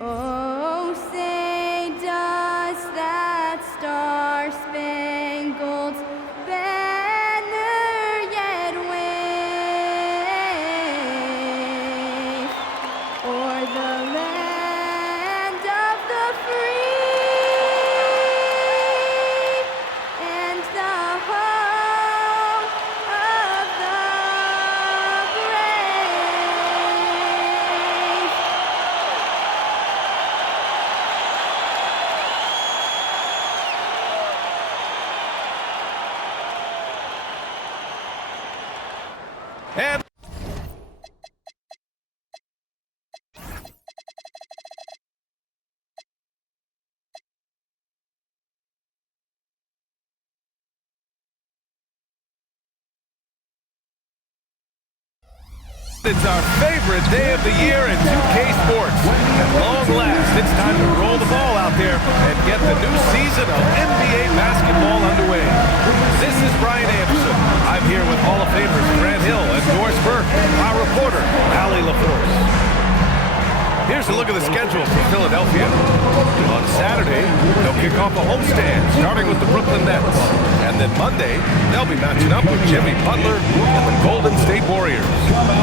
Oh, say does that star-spangled banner yet wave o'er the land of the free and the home of the brave? And it's our favorite day of the year in 2K Sports. At long last, it's time to roll the ball out there and get the new season of NBA basketball underway. This is Brian Anderson. I'm here with Hall of Famers Grant Hill and Doris Burke, our reporter, Allie LaForce. Here's a look at the schedule for Philadelphia. On Saturday, they'll kick off a homestand, starting with the Brooklyn Nets. And then Monday, they'll be matching up with Jimmy Butler and the Golden State Warriors.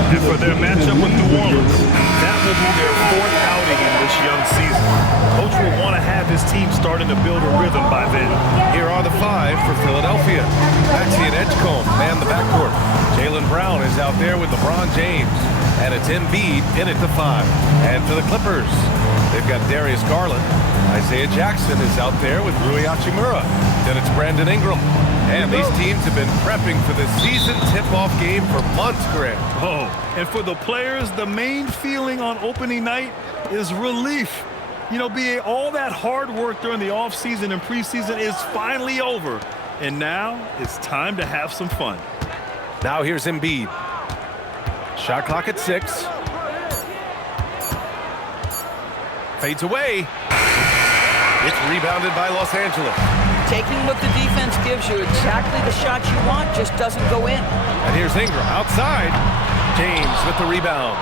And for their matchup with New Orleans, that will be their fourth outing in this young season. Coach will want to have his team starting to build a rhythm by then. Here are the five for Philadelphia. Maxey and Edgecombe man the backcourt. Jaylen Brown is out there with LeBron James. And it's Embiid in at the 5. And for the Clippers, they've got Darius Garland. Isaiah Jackson is out there with Rui Hachimura. Then it's Brandon Ingram. And these teams have been prepping for the season tip-off game for months, Grant. Oh, and for the players, the main feeling on opening night is relief. You know, all that hard work during the offseason and preseason is finally over. And now it's time to have some fun. Now here's Embiid. Shot clock at 6. Fades away. It's rebounded by Los Angeles. Taking what the defense gives you, exactly the shot you want, just doesn't go in. And here's Ingram outside. James with the rebound.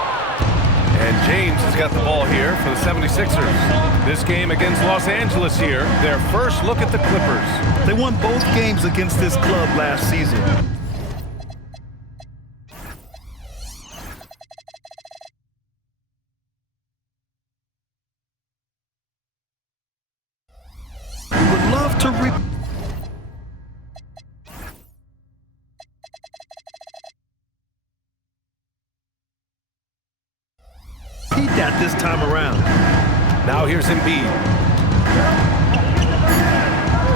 And James has got the ball here for the 76ers. This game against Los Angeles here, their first look at the Clippers. They won both games against this club last season. Love to repeat that this time around. Now here's Embiid.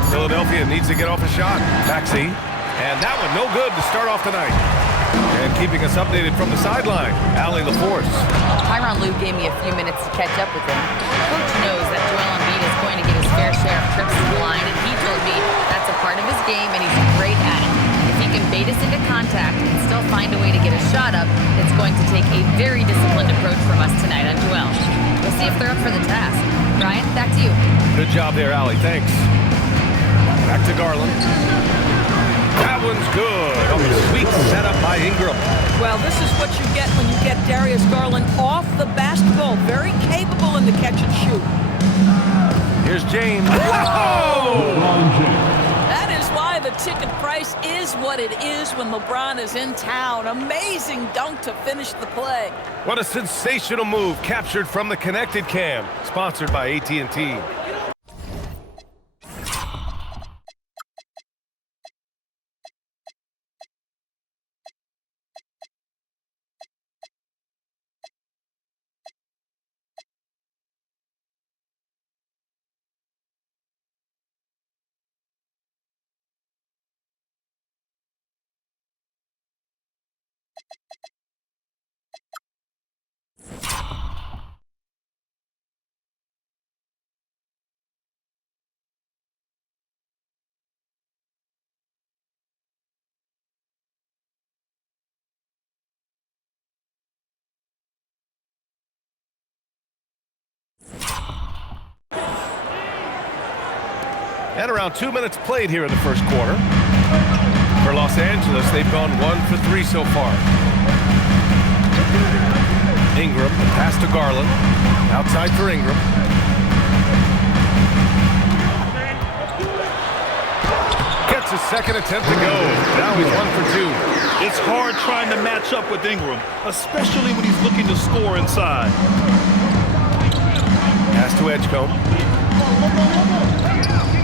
Philadelphia needs to get off a shot. Maxey. And that one no good to start off tonight. And keeping us updated from the sideline, Allie LaForce. Tyronn Lue gave me a few minutes to catch up with him. Coach knows that Joel Embiid is going to get his fair share of trips to the line, and he told me that's a part of his game, and he's great at it. If he can bait us into contact and still find a way to get a shot up, it's going to take a very disciplined approach from us tonight on Joel. We'll see if they're up for the task. Brian, back to you. Good job there, Allie. Thanks. Back to Garland. That one's good. Oh, sweet setup by Ingram. Well, this is what you get when you get Darius Garland off the basketball. Very capable in the catch and shoot. Here's James. Whoa! That is why the ticket price is what it is when LeBron is in town. Amazing dunk to finish the play. What a sensational move captured from the connected cam. Sponsored by AT&T. And around 2 minutes played here in the first quarter. For Los Angeles, they've gone 1 for 3 so far. Ingram, pass to Garland. Outside for Ingram. Gets his second attempt to go. Now he's 1 for 2. It's hard trying to match up with Ingram, especially when he's looking to score inside. Pass to Edgecombe.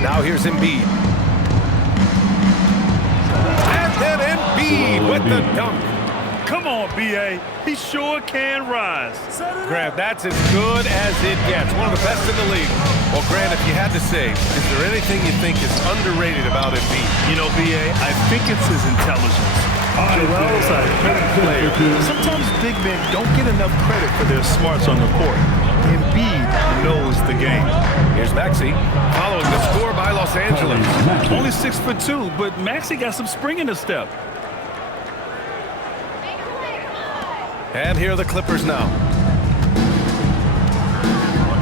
Now here's Embiid. And then Embiid with the dunk. Come on, B.A. He sure can rise. Grant, that's as good as it gets. One of the best in the league. Well, Grant, if you had to say, is there anything you think is underrated about Embiid? You know, B.A., I think it's his intelligence. Joel's a great player. Sometimes big men don't get enough credit for their smarts on the court. Embiid knows the game. Here's Maxey following the score by Los Angeles. Only 6 for 2, but Maxey got some spring in his step. And here are the Clippers now.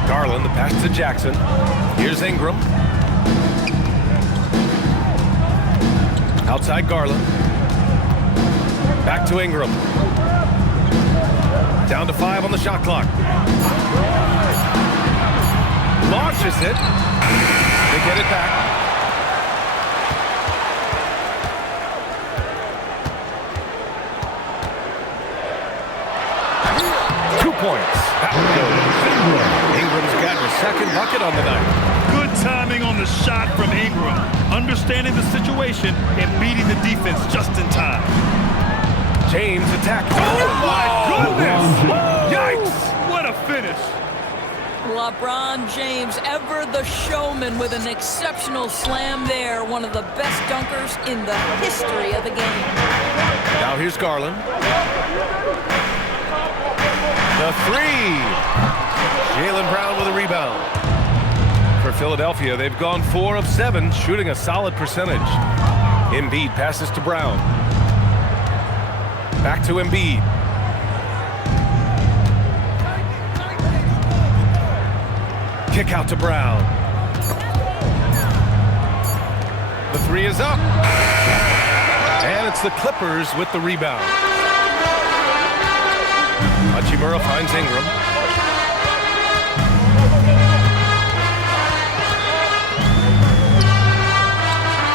Garland, the pass to Jackson. Here's Ingram. Outside Garland. Back to Ingram. Down to 5 on the shot clock. Launches it. They get it back. Points. That one goes. Ingram's got his second bucket on the night. Good timing on the shot from Ingram. Understanding the situation and beating the defense just in time. James attacks. Oh, my goodness! Yikes! What a finish. LeBron James, ever the showman, with an exceptional slam there. One of the best dunkers in the history of the game. Now here's Garland. The 3. Jaylen Brown with a rebound. For Philadelphia, they've gone 4 of 7, shooting a solid percentage. Embiid passes to Brown. Back to Embiid. Kick out to Brown. The 3 is up. And it's the Clippers with the rebound. Hachimura finds Ingram.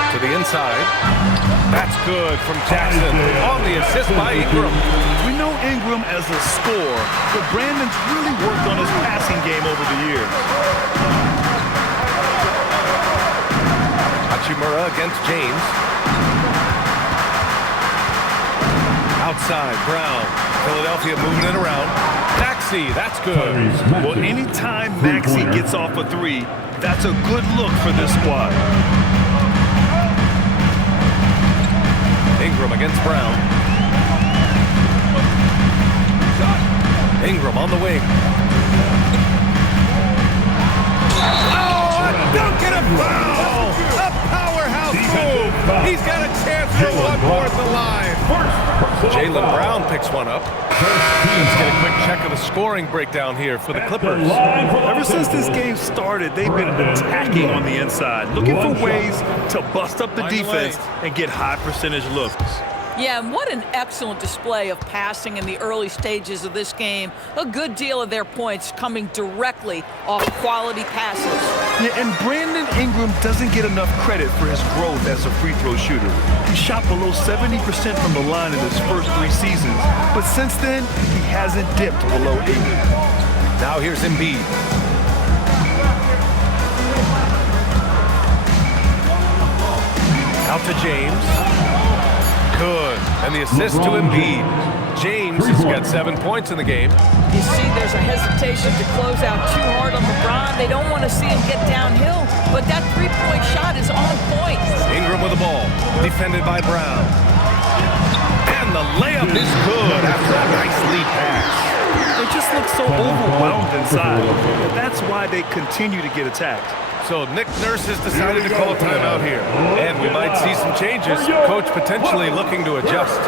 To the inside. That's good from Jackson on the assist by Ingram. We know Ingram as a scorer, but Brandon's really worked on his passing game over the years. Hachimura against James. Outside, Brown. Philadelphia moving it around. Maxey, that's good. Well, anytime Maxey gets off a 3, that's a good look for this squad. Ingram against Brown. Ingram on the wing. Oh, a dunk and a foul! A powerhouse move! He's got a chance for one more at the line. Jaylen Brown picks one up. Let's get a quick check of the scoring breakdown here for the Clippers. Ever since this game started, they've been attacking on the inside, looking for ways to bust up the defense and get high percentage looks. Yeah, and what an excellent display of passing in the early stages of this game. A good deal of their points coming directly off quality passes. Yeah, and Brandon Ingram doesn't get enough credit for his growth as a free throw shooter. He shot below 70% from the line in his first 3 seasons, but since then, he hasn't dipped below 80. Now here's Embiid. Out to James. Good. And the assist to Embiid. James has got 7 points in the game. You see there's a hesitation to close out too hard on LeBron. They don't want to see him get downhill, but that three-point shot is on point. Ingram with the ball. Defended by Brown. And the layup is good after a nice lead pass. They just look so overwhelmed inside. And that's why they continue to get attacked. So Nick Nurse has decided to call a timeout here. And we might see some changes. Coach potentially looking to adjust.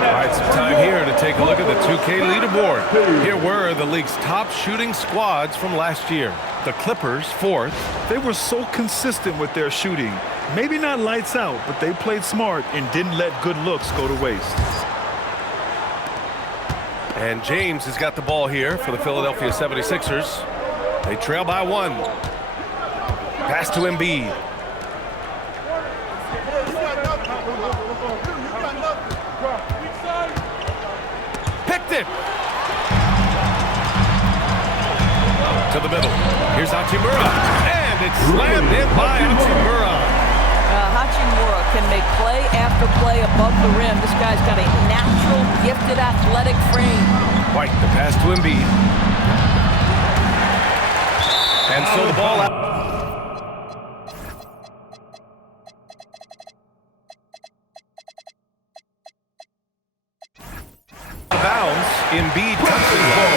All right, some time here to take a look at the 2K leaderboard. Here were the league's top shooting squads from last year. The Clippers, 4th. They were so consistent with their shooting. Maybe not lights out, but they played smart and didn't let good looks go to waste. And James has got the ball here for the Philadelphia 76ers. They trail by 1. Pass to Embiid. Picked it. To the middle. Here's Hachimura. And it's slammed in by Hachimura. Hachimura can make play after play above the rim. This guy's got a natural, gifted, athletic frame. White, the pass to Embiid. And so the ball out. Bounds, Embiid touching the ball.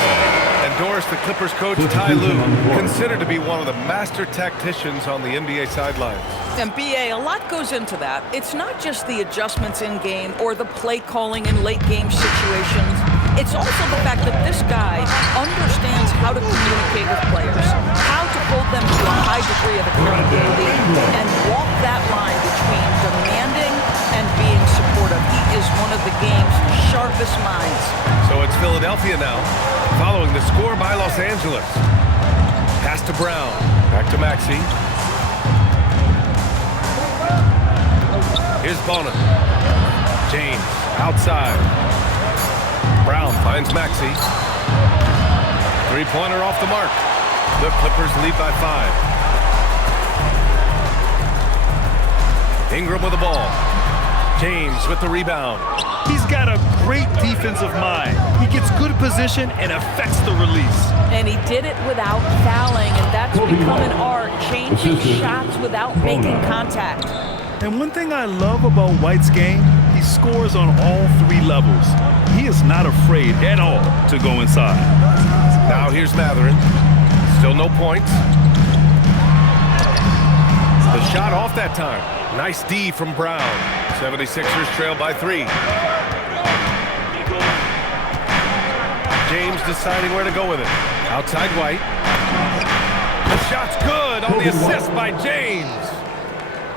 And Doris, the Clippers coach, Ty Lue, considered to be one of the master tacticians on the NBA sidelines. And BA, a lot goes into that. It's not just the adjustments in game or the play calling in late game situations. It's also the fact that this guy understands how to communicate with players, how to hold them to a high degree of accountability, and walk that line between demanding and being supportive. He is one of the game's sharpest minds. So it's Philadelphia now, following the score by Los Angeles. Pass to Brown, back to Maxey. Here's Bonin. James, outside. Brown finds Maxey. Three-pointer off the mark. The Clippers lead by 5. Ingram with the ball. James with the rebound. He's got a great defensive mind. He gets good position and affects the release. And he did it without fouling, and that's become an art, changing shots without making contact. And one thing I love about White's game, he scores on all 3 levels. He is not afraid at all to go inside. Now here's Mathurin. Still no points. The shot off that time. Nice D from Brown. 76ers trail by 3. James deciding where to go with it. Outside White. The shot's good on the assist by James.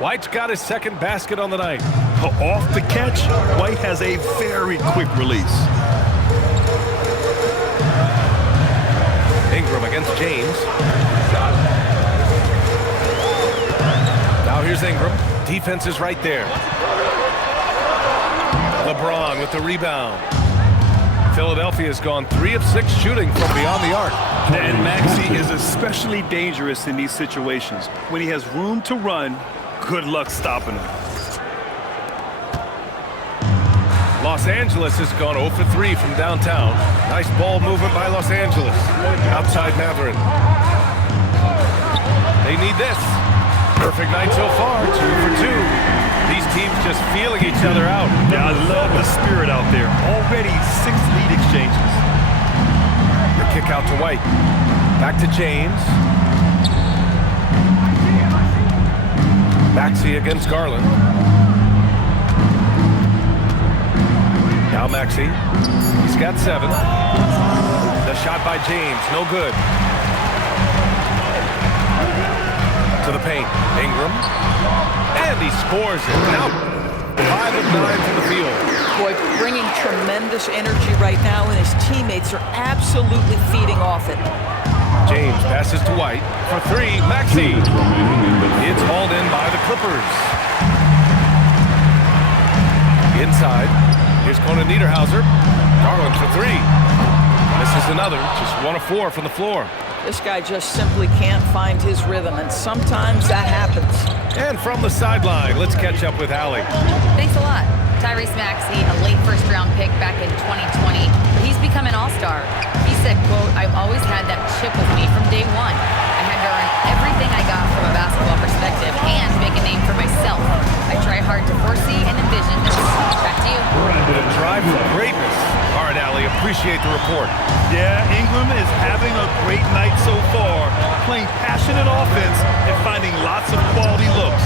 White's got his second basket on the night. Off the catch, White has a very quick release. Ingram against James. Now here's Ingram. Defense is right there. LeBron with the rebound. Philadelphia's gone 3 of 6 shooting from beyond the arc. And Maxey is especially dangerous in these situations. When he has room to run, good luck stopping him. Los Angeles has gone 0 for 3 from downtown. Nice ball movement by Los Angeles. Outside Mathurin. They need this. Perfect night so far, 2 for 2. These teams just feeling each other out. Yeah, I love the spirit out there. Already 6 lead exchanges. The kick out to White. Back to James. Maxey against Garland. Now Maxey. He's got 7. The shot by James, no good. To the paint. Ingram. And he scores it. Now 5 of 9 from the field. Boy, bringing tremendous energy right now, and his teammates are absolutely feeding off it. James passes to White for 3. Maxey. It's hauled in by the Clippers. Inside. Here's Conan Niederhauser. Garland for 3. This is another. Just 1 of 4 from the floor. This guy just simply can't find his rhythm, and sometimes that happens. And from the sideline, let's catch up with Allie. Thanks a lot. Tyrese Maxey, a late first-round pick back in 2020. He's become an all-star. He said, quote, "I've always had that chip with me from day one. I had to earn everything I got from a basketball perspective and make a name for myself. I try hard to foresee and envision this." Back to you. The drive for greatness. All right, Allie, appreciate the report. Yeah, Ingram is having a great night so far, playing passionate offense and finding lots of quality looks.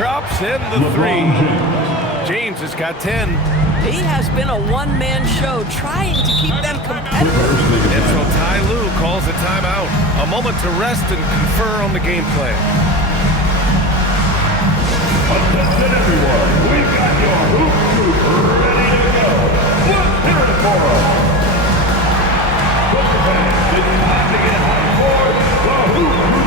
Drops in the 3. James has got 10. He has been a one-man show trying to keep them competitive. And so Ty Lue calls a timeout. A moment to rest and confer on the game plan. Attention everyone, we've got your hoop group ready to go. Let's hear it for us. Clipper fans, it's time to get hyped for the hoop group.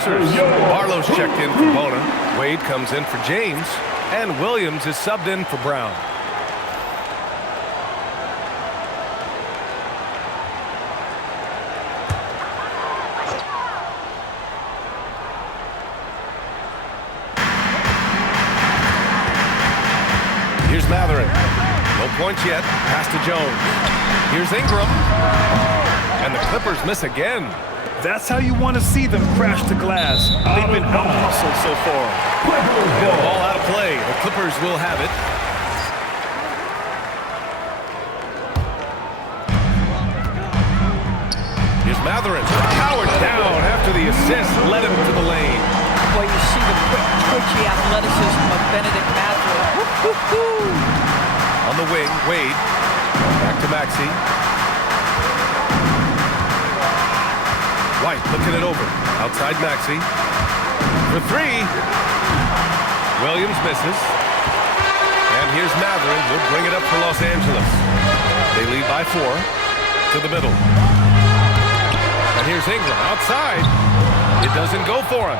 Barlow's checked in for Bona. Wade comes in for James. And Williams is subbed in for Brown. Here's Matherin. No points yet. Pass to Jones. Here's Ingram. And the Clippers miss again. That's how you want to see them crash to glass. They've been out-hustled so far. And the ball out of play. The Clippers will have it. Here's Matherin. Howard down after the assist. Led him to the lane. Boy, you see the quick, twitchy athleticism of Benedict Matthew. On the wing, Wade. Back to Maxey. White looking it over. Outside Maxey. For three. Williams misses. And here's Matherin. Will bring it up for Los Angeles. They lead by 4. To the middle. And here's Ingram. Outside. It doesn't go for him.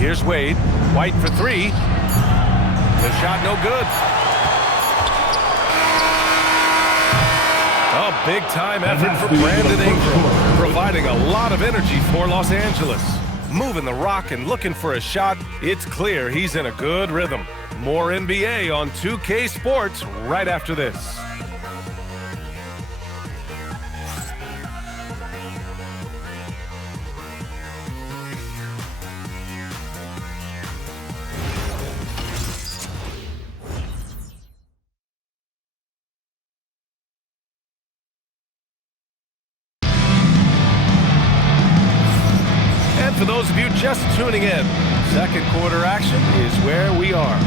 Here's Wade. White for 3. The shot no good. A big-time effort for Brandon Ingram, providing a lot of energy for Los Angeles. Moving the rock and looking for a shot, it's clear he's in a good rhythm. More NBA on 2K Sports right after this. For those of you just tuning in, second quarter action is where we are.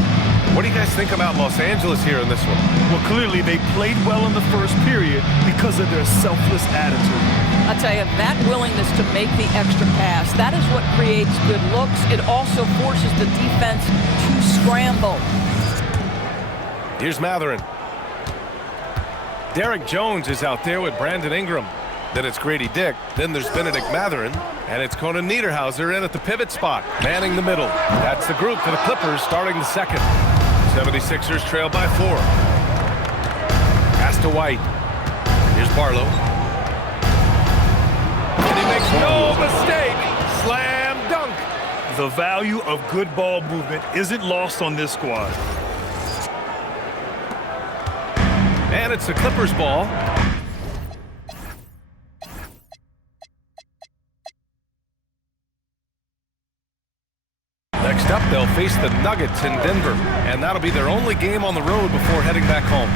What do you guys think about Los Angeles here in this one? Well, clearly they played well in the first period because of their selfless attitude. I'll tell you, that willingness to make the extra pass, that is what creates good looks. It also forces the defense to scramble. Here's Matherin. Derek Jones is out there with Brandon Ingram. Then it's Grady Dick. Then there's Benedict Matherin. And it's Conan Niederhauser in at the pivot spot, manning the middle. That's the group for the Clippers starting the second. 76ers trail by 4. Pass to White. Here's Barlow. And he makes no mistake. Slam dunk. The value of good ball movement isn't lost on this squad. And it's the Clippers ball. Next up, they'll face the Nuggets in Denver, and that'll be their only game on the road before heading back home.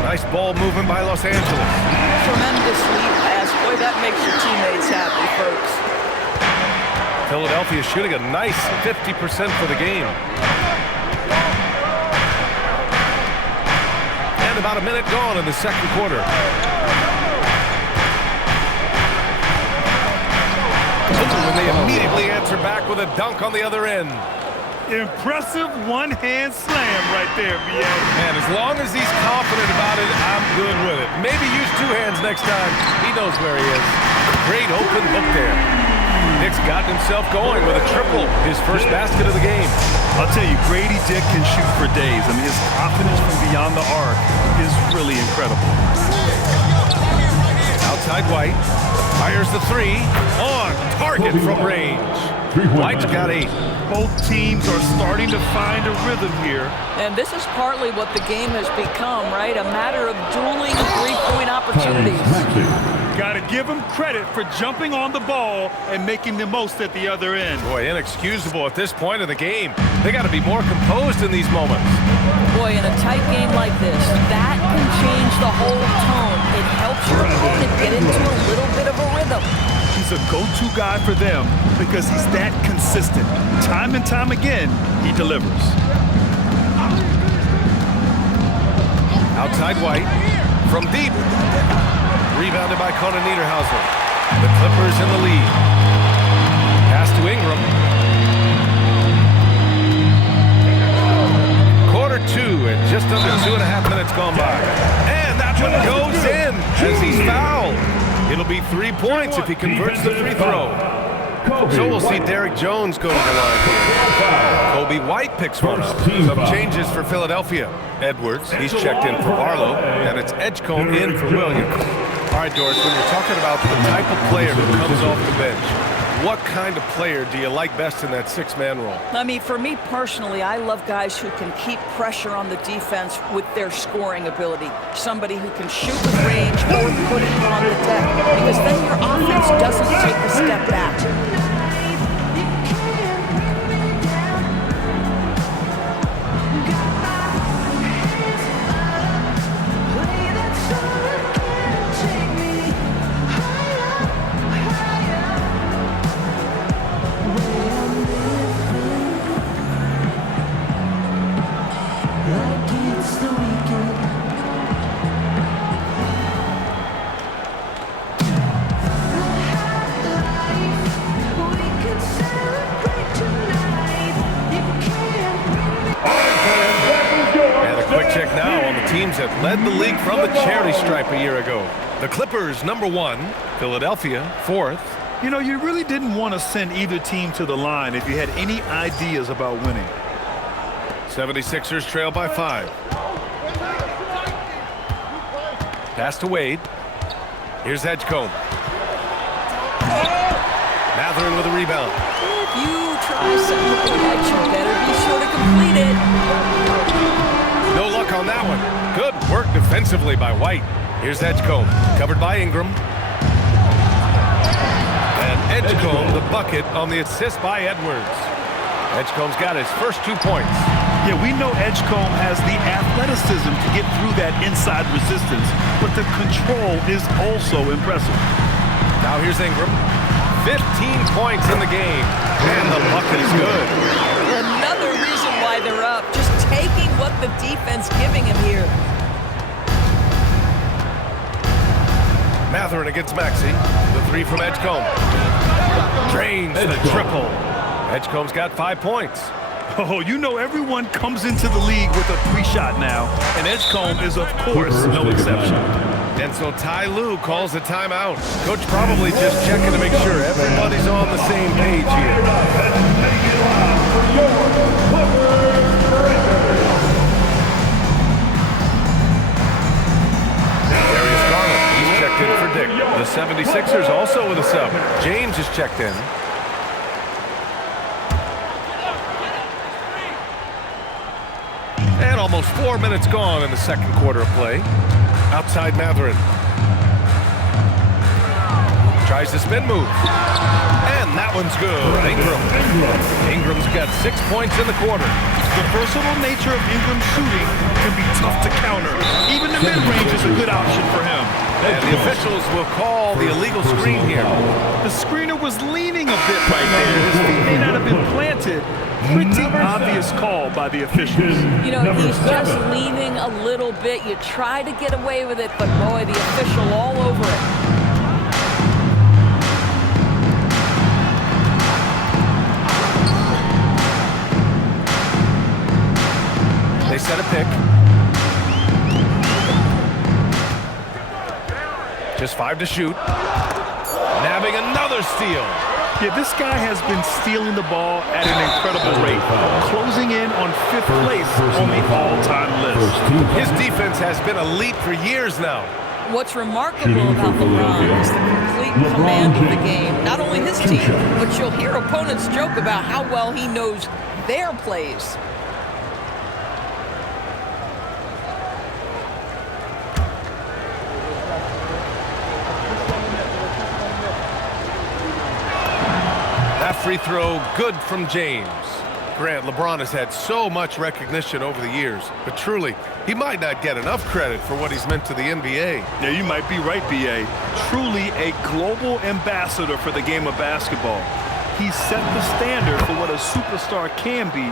Nice ball movement by Los Angeles. Tremendous lead pass. Boy, that makes your teammates happy, folks. Philadelphia shooting a nice 50% for the game. And about a minute gone in the second quarter. When they immediately answer back with a dunk on the other end. Impressive one-hand slam right there, B.A. Man, as long as he's confident about it, I'm good with it. Maybe use 2 hands next time. He knows where he is. Great open look there. Dick's gotten himself going with a triple, his first basket of the game. I'll tell you, Grady Dick can shoot for days. I mean, his confidence from beyond the arc is really incredible. Outside White, fires the three, on target from range. White's got 8. Both teams are starting to find a rhythm here. And this is partly what the game has become, right? A matter of dueling three-point opportunities. Got to give him credit for jumping on the ball and making the most at the other end. Boy, inexcusable at this point of the game. They got to be more composed in these moments. Boy, in a tight game like this, that can change the whole tone. It helps your opponent get into a little bit of a rhythm. He's a go-to guy for them because he's that consistent. Time and time again, he delivers. Outside White, from deep. Rebounded by Conan Niederhauser. The Clippers in the lead. Pass to Ingram. Quarter 2 and just under 2.5 minutes gone by. And that one goes in as he's fouled. It'll be 3 points if he converts the free throw. So we'll see Derrick Jones go to the line here. Kobe White picks one up. Some changes for Philadelphia. Edwards, he's checked in for Barlow, and it's Edgecombe in for Williams. All right, Doris, when you're talking about the type of player who comes off the bench, what kind of player do you like best in that 6-man role? I mean, for me personally, I love guys who can keep pressure on the defense with their scoring ability. Somebody who can shoot with range or put it on the deck, because then your offense doesn't take a step back. That led the league from the charity stripe a year ago. The Clippers, number 1. Philadelphia, 4th. You know, you really didn't want to send either team to the line if you had any ideas about winning. 76ers trail by 5. Pass to Wade. Here's Edgecombe. Mathurin with a rebound. If you try something like that, you better be sure to complete it. No luck on that one. Good work defensively by White. Here's Edgecombe, covered by Ingram. And Edgecombe, the bucket on the assist by Edwards. Edgecombe's got his first 2 points. Yeah, we know Edgecombe has the athleticism to get through that inside resistance, but the control is also impressive. Now here's Ingram. 15 points in the game, and the bucket is good. Another reason why they're up, just taking what the defense giving him here. Mathurin against Maxey. The 3 from Edgecombe. Drains the triple. Edgecombe's got 5 points. Oh, you know everyone comes into the league with a 3-shot now, and Edgecombe is, of course, no exception. And so Ty Lue calls a timeout. Coach probably just checking to make sure everybody's on the same page here. Darius Garland, he's checked in for Dick. The 76ers also with a sub. James is checked in. And almost 4 minutes gone in the second quarter of play. Outside Mathurin. Tries the spin move. And that one's good. Ingram's got 6 points in the quarter. The versatile nature of Ingram's shooting can be tough to counter. Even the mid-range is a good option for him. And the officials will call the illegal screen here. The screener was leaning a bit right there. His feet may not have been planted. Pretty obvious call by the officials. You know, he's just leaning a little bit. You try to get away with it, but boy, the official all over it. They set a pick. Just 5 to shoot. Nabbing another steal. Yeah, this guy has been stealing the ball at an incredible rate, closing in on 5th place on the all-time list. His defense has been elite for years now. What's remarkable about LeBron is the complete command of the game. Not only his team, but you'll hear opponents joke about how well he knows their plays. That free throw, good from James. Grant, LeBron has had so much recognition over the years, but truly, he might not get enough credit for what he's meant to the NBA. Yeah, you might be right, B.A. Truly a global ambassador for the game of basketball. He set the standard for what a superstar can be,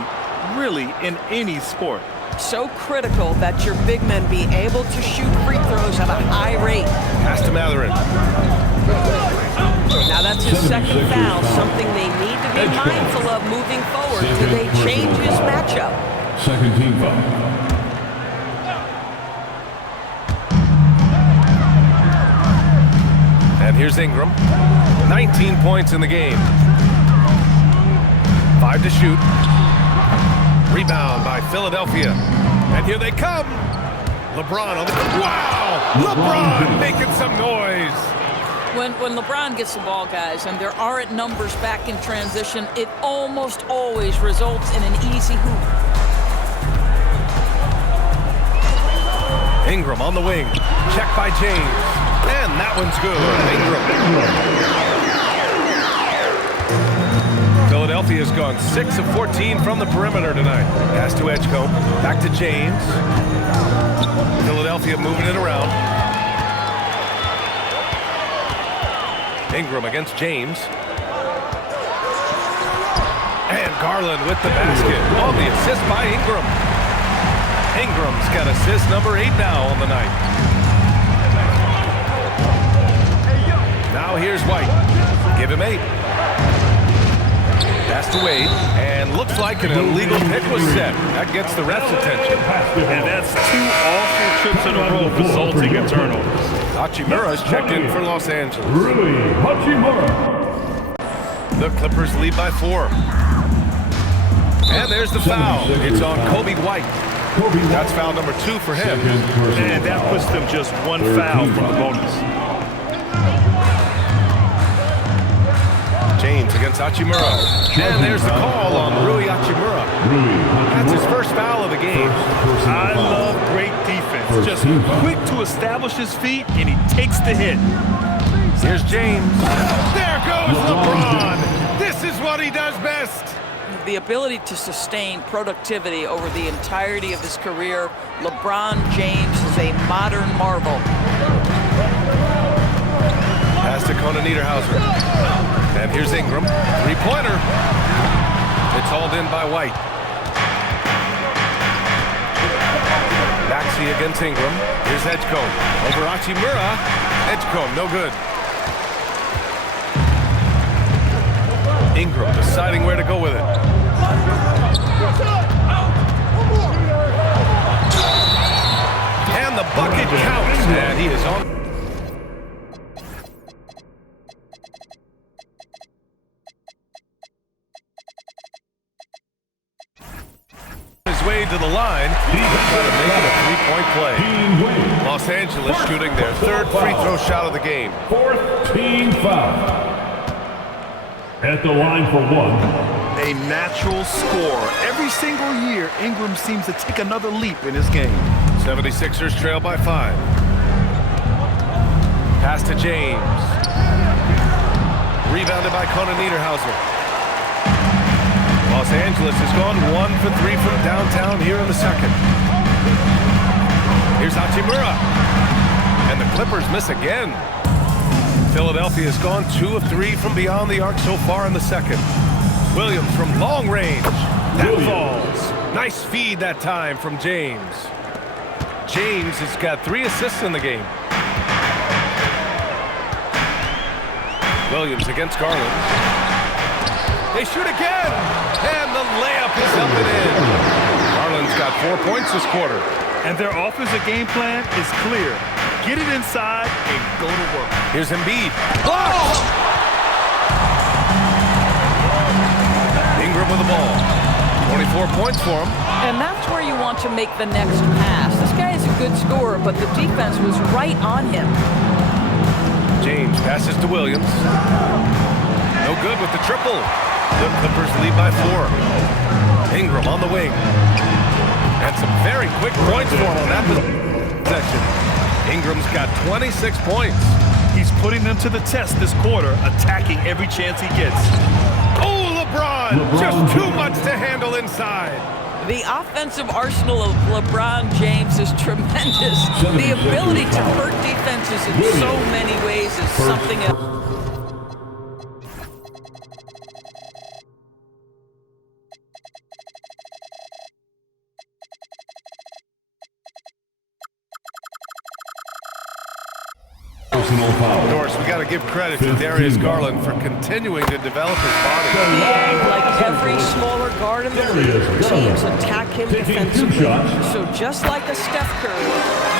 really, in any sport. So critical that your big men be able to shoot free throws at a high rate. Pass to Matherin. Now that's his second foul, something they need to be mindful of moving forward. Do they change his matchup? Second team foul. And here's Ingram. 19 points in the game. 5 to shoot. Rebound by Philadelphia. And here they come. LeBron on the... Wow! LeBron making some noise. When LeBron gets the ball, guys, and there aren't numbers back in transition, it almost always results in an easy hoop. Ingram on the wing. Check by James. And that one's good. Ingram. Philadelphia's gone 6 of 14 from the perimeter tonight. Pass to Edgecombe. Back to James. Philadelphia moving it around. Ingram against James. And Garland with the basket. Oh, the assist by Ingram. Ingram's got assist number 8 now on the night. Now here's White. Give him 8. Pass to Wade. And looks like an illegal pick was set. That gets the ref's attention. And that's 2 awful trips in a row resulting in turnovers. Hachimura's checked in for Los Angeles. Really, Hachimura. The Clippers lead by 4. And there's the foul. It's on Kobe White. That's foul number 2 for him. And that puts them just 1 foul from the bonus. James against Hachimura. And there's the call on Rui Hachimura. That's his first foul of the game. I love great defense. Just quick to establish his feet, and he takes the hit. Here's James. There goes LeBron. This is what he does best. The ability to sustain productivity over the entirety of his career, LeBron James is a modern marvel. Pass to Conan Niederhauser. And here's Ingram. 3-pointer. It's hauled in by White. Maxey against Ingram. Here's Edgecombe. Over Hachimura. Edgecombe, no good. Ingram deciding where to go with it. And the bucket counts. And he is on. His way to the line. Try to make it a 3-point play. Los Angeles shooting their 3rd free throw shot of the game. 4th team foul. At the line for 1. A natural scorer. Every single year, Ingram seems to take another leap in his game. 76ers trail by 5. Pass to James. Rebounded by Conan Niederhauser. Los Angeles has gone 1 for 3 from downtown here in the second. Here's Hachimura. And the Clippers miss again. Philadelphia has gone 2 of 3 from beyond the arc so far in the second. Williams from long range. That falls. Nice feed that time from James. James has got 3 assists in the game. Williams against Garland. They shoot again. And the layup is up and in. Garland's got 4 points this quarter. And their offensive game plan is clear. Get it inside and go to work. Here's Embiid. Blocked! Ingram with the ball. 24 points for him. And that's where you want to make the next pass. This guy is a good scorer, but the defense was right on him. James passes to Williams. No good with the triple. The Clippers lead by 4. Ingram on the wing. And some very quick points for him on that possession. Ingram's got 26 points. He's putting them to the test this quarter, attacking every chance he gets. Oh, LeBron! Just too much to handle inside. The offensive arsenal of LeBron James is tremendous. The ability to hurt defenses in so many ways is something else. Of course, we got to give credit to Darius Garland for continuing to develop his body. And like every smaller guard in the league, teams attack him defensively. So just like a Steph Curry,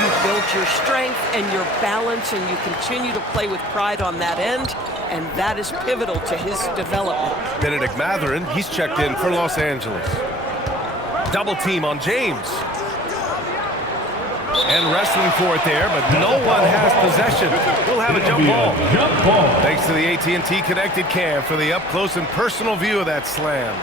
you build your strength and your balance, and you continue to play with pride on that end, and that is pivotal to his development. Benedict Mathurin, he's checked in for Los Angeles. Double team on James. And wrestling for it there, but no one has possession. We'll have a jump ball. Thanks to the AT&T Connected Cam for the up-close and personal view of that slam.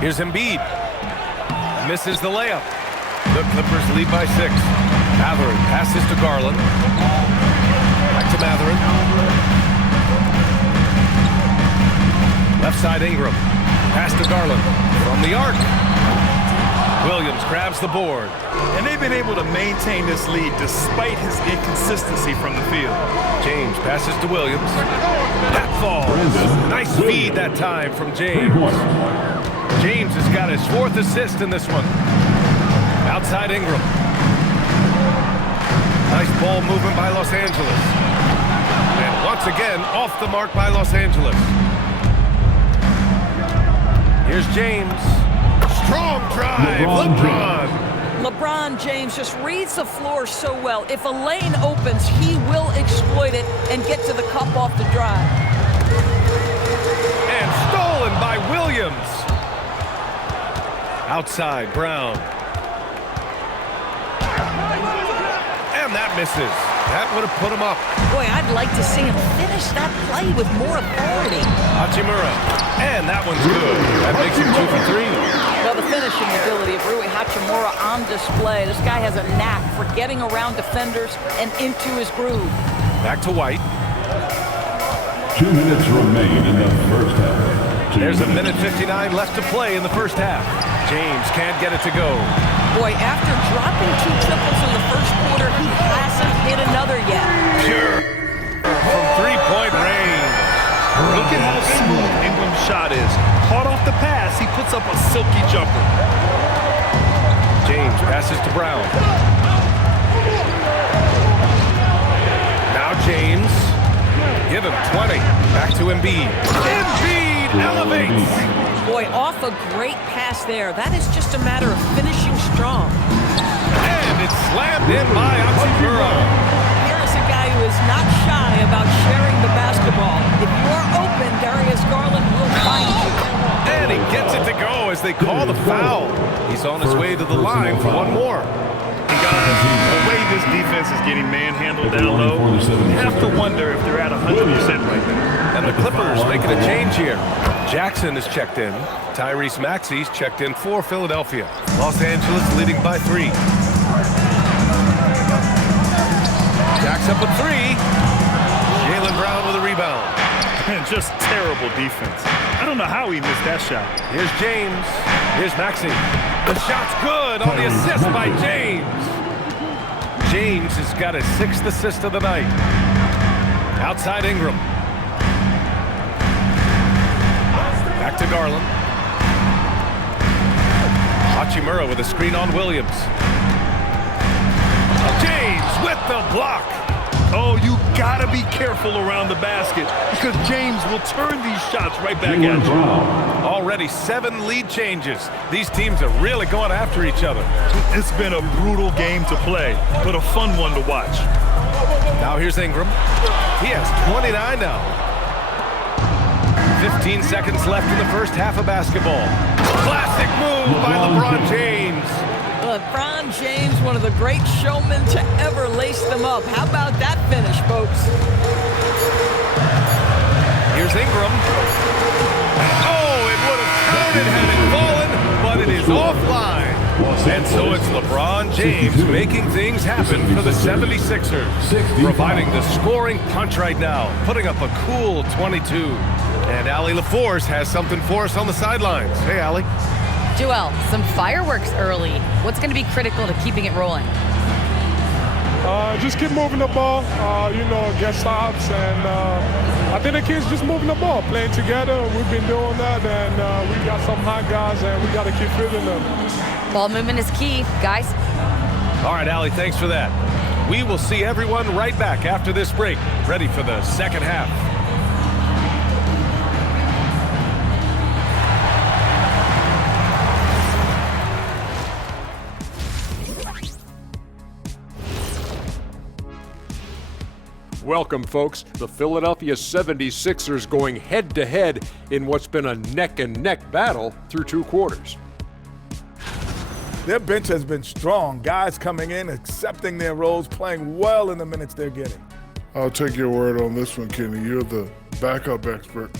Here's Embiid. Misses the layup. The Clippers lead by 6. Mathurin passes to Garland. Back to Mathurin. Left side Ingram. Pass to Garland. From the arc. Williams grabs the board. And they've been able to maintain this lead despite his inconsistency from the field. James passes to Williams. That falls. Nice feed that time from James. James has got his 4th assist in this one. Outside Ingram. Nice ball movement by Los Angeles. And once again, off the mark by Los Angeles. Here's James. Strong drive. LeBron. LeBron James just reads the floor so well. If a lane opens, he will exploit it and get to the cup off the drive. And stolen by Williams. Outside, Brown. And that misses. That would have put him up. Boy, I'd like to see him finish that play with more authority. Hachimura. And that one's good. That makes him 2 for 3. Well, the finishing ability of Rui Hachimura on display. This guy has a knack for getting around defenders and into his groove. Back to White. 2 minutes remain in the first half. There's a minute 59 left to play in the first half. James can't get it to go. Boy, after dropping 2 triples in the first quarter, he hasn't hit another yet. Pure from 3-point range. Look at how smooth Ingram's shot is. Caught off the pass, he puts up a silky jumper. James passes to Brown. Now James. Give him 20. Back to Embiid. Embiid elevates. Boy, off a great pass there. That is just a matter of finishing strong. And it's slammed in by Hachimura. Here is a guy who is not shy about sharing the basketball. If you are open, Darius Garland will find you. And he gets it to go as they call the foul. He's on his way to the line for one more. And guys, the way this defense is getting manhandled down low, you have to wonder if they're at 100% right now. And the Clippers making a change here. Jackson is checked in. Tyrese Maxey's checked in for Philadelphia. Los Angeles leading by 3. Jacks up a 3. Jaylen Brown with a rebound. And just terrible defense. I don't know how he missed that shot. Here's James. Here's Maxey. The shot's good on the assist by James. James has got his 6th assist of the night. Outside Ingram. Back to Garland. Hachimura with a screen on Williams. James with the block. Oh, you gotta be careful around the basket because James will turn these shots right back at you. Already 7 lead changes. These teams are really going after each other. It's been a brutal game to play, but a fun one to watch. Now here's Ingram. He has 29 now. 15 seconds left in the first half of basketball. Classic move by LeBron James. LeBron James, one of the great showmen to ever lace them up. How about that finish, folks? Here's Ingram. Oh, it would have counted had it fallen, but it is offline. And so it's LeBron James making things happen for the 76ers, providing the scoring punch right now, putting up a cool 22. And Allie LaForce has something for us on the sidelines. Hey, Allie. Joel, some fireworks early. What's going to be critical to keeping it rolling? Just keep moving the ball, get stops, and I think the kids just moving the ball, playing together. We've been doing that, and we got some hot guys, and we got to keep fitting them. Ball movement is key, guys. All right, Allie, thanks for that. We will see everyone right back after this break, ready for the second half. Welcome, folks. The Philadelphia 76ers going head-to-head in what's been a neck-and-neck battle through 2 quarters. Their bench has been strong. Guys coming in, accepting their roles, playing well in the minutes they're getting. I'll take your word on this one, Kenny. You're the backup expert.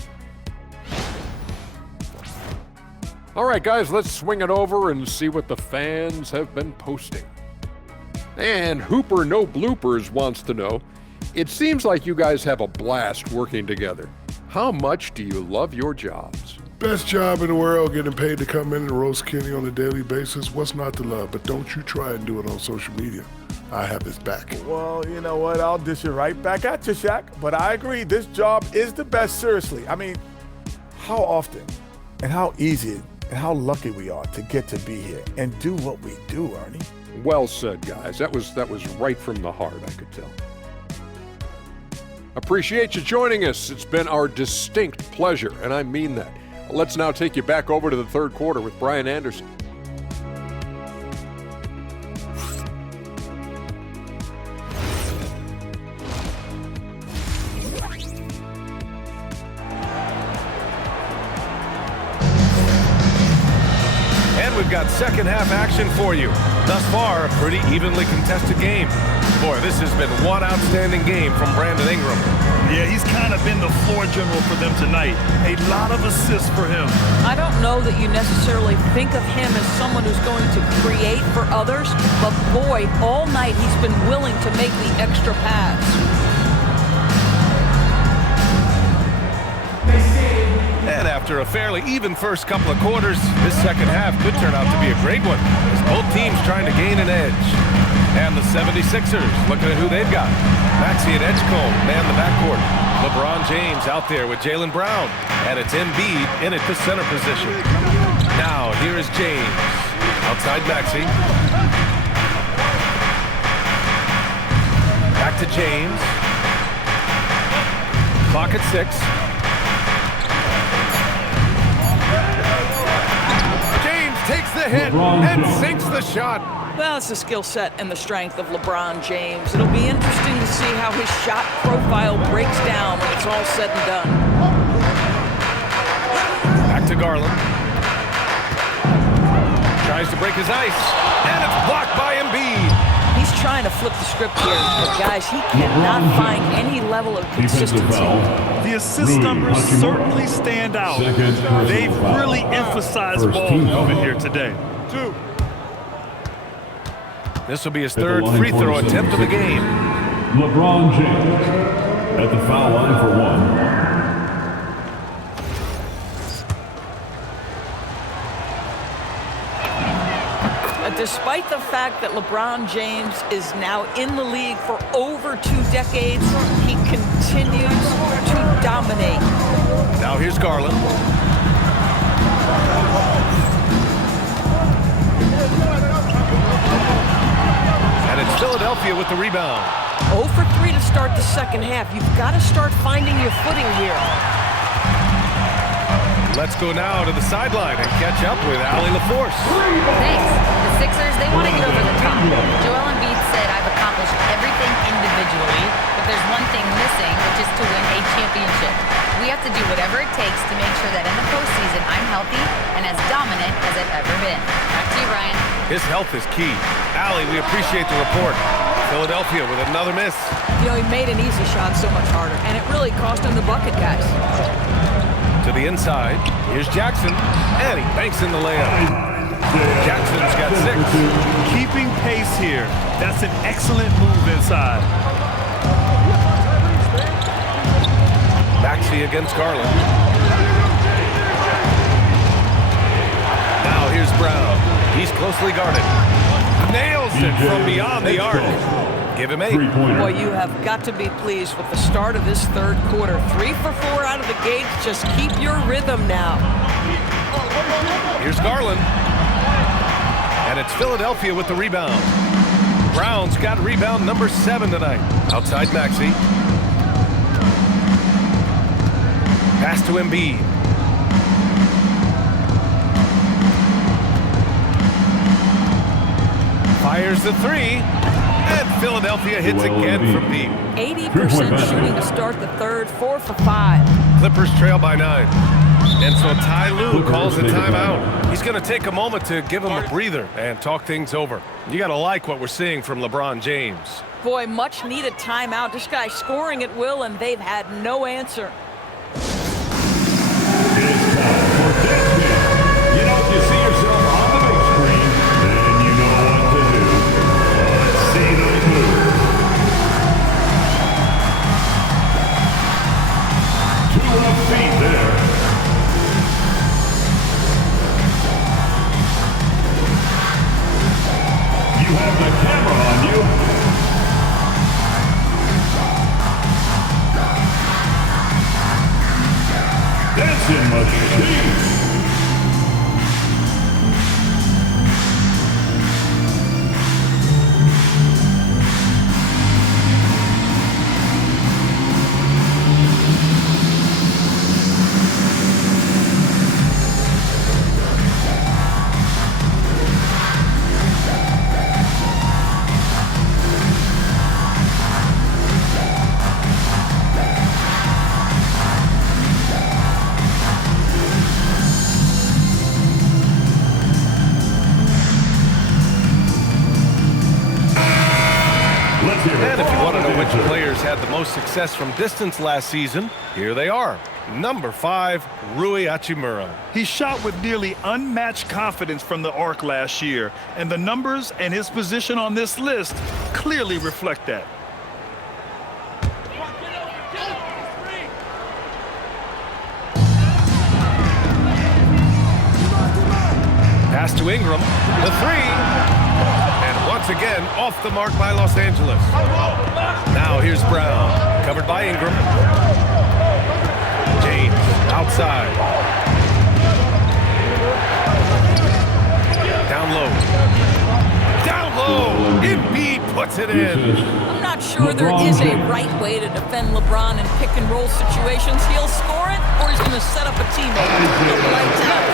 All right, guys, let's swing it over and see what the fans have been posting. And Hooper No Bloopers wants to know, it seems like you guys have a blast working together. How much do you love your jobs? Best job in the world, getting paid to come in and roast Kenny on a daily basis. What's not to love? But don't you try and do it on social media. I have his back. Well, you know what? I'll dish it right back at you, Shaq. But I agree, this job is the best, seriously. I mean, how often and how easy and how lucky we are to get to be here and do what we do, Ernie. Well said, guys. That was right from the heart, I could tell. Appreciate you joining us. It's been our distinct pleasure, and I mean that. Let's now take you back over to the third quarter with Brian Anderson. And we've got second half action for you. Thus far, a pretty evenly contested game. Boy, this has been one outstanding game from Brandon Ingram. Yeah, he's kind of been the floor general for them tonight. A lot of assists for him. I don't know that you necessarily think of him as someone who's going to create for others, but boy, all night he's been willing to make the extra pass. And after a fairly even first couple of quarters, this second half could turn out to be a great one, as both teams trying to gain an edge. And the 76ers looking at who they've got. Maxey and Edgecombe man the backcourt. LeBron James out there with Jaylen Brown. And it's Embiid in at the center position. Now, here is James. Outside Maxey. Back to James. Clock at 6. James takes the hit and sinks the shot. Well, it's the skill set and the strength of LeBron James. It'll be interesting to see how his shot profile breaks down when it's all said and done. Back to Garland. Tries to break his ice, and it's blocked by Embiid. He's trying to flip the script here, but guys, he cannot find any level of consistency. The assist numbers certainly stand out. They've really emphasized ball movement here today. 2. This will be his third free throw attempt of the game. LeBron James at the foul line for 1. Despite the fact that LeBron James is now in the league for over 2 decades, he continues to dominate. Now here's Garland. And it's Philadelphia with the rebound. 0 for 3 to start the second half. You've got to start finding your footing here. Let's go now to the sideline and catch up with Allie LaForce. Thanks. The Sixers, they want to get over the top. Joel Embiid said, I've accomplished everything individually, but there's one thing missing, which is to win a championship. We have to do whatever it takes to make sure that in the postseason I'm healthy and as dominant as I've ever been. Back to you, Ryan. His health is key. Allie, we appreciate the report. Philadelphia with another miss. You know, he made an easy shot so much harder, and it really cost him the bucket, guys. To the inside, here's Jackson, and he banks in the layup. Jackson's got 6. Keeping pace here. That's an excellent move inside. Maxey against Garland. Now here's Brown. He's closely guarded. Nails it from beyond the arc. Give him 8. Boy, you have got to be pleased with the start of this third quarter. 3 for 4 out of the gate. Just keep your rhythm now. Here's Garland. And it's Philadelphia with the rebound. Brown's got rebound number 7 tonight. Outside Maxey. Pass to Embiid. Fires the 3. And Philadelphia hits again from deep. 80% shooting to start the third, 4 for 5. Clippers trail by 9. And so Ty Lue calls a timeout. He's going to take a moment to give him a breather and talk things over. You got to like what we're seeing from LeBron James. Boy, much needed timeout. This guy's scoring at will, and they've had no answer. It's time for dancing. You know, if you see yourself on the big screen, then you know what to do. Let's see them move. 2 left feet there. You have the camera on you. Dancing machine. And if you want to know which players had the most success from distance last season, here they are. Number 5, Rui Hachimura. He shot with nearly unmatched confidence from the arc last year, and the numbers and his position on this list clearly reflect that. Pass to Ingram. The 3. And once again, off the mark by Los Angeles. Now here's Brown. Covered by Ingram. James outside. Down low. Down low. Embiid puts it in. I'm not sure there is a right way to defend LeBron in pick-and-roll situations. He'll score it, or he's going to set up a teammate. Lights out.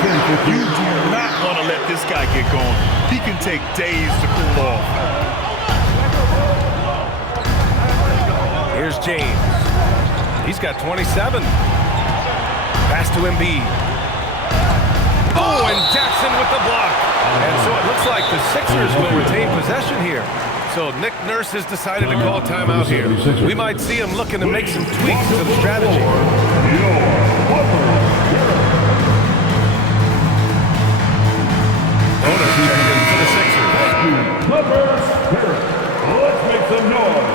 You do not want to let this guy get going. He can take days to cool off. Here's James. He's got 27. Pass to Embiid. Oh, and Jackson with the block. And so it looks like the Sixers will retain possession here. So Nick Nurse has decided to call timeout here. We might see him looking to make some tweaks to the strategy. Owner checked in for the Sixers. Clippers, let's make some noise.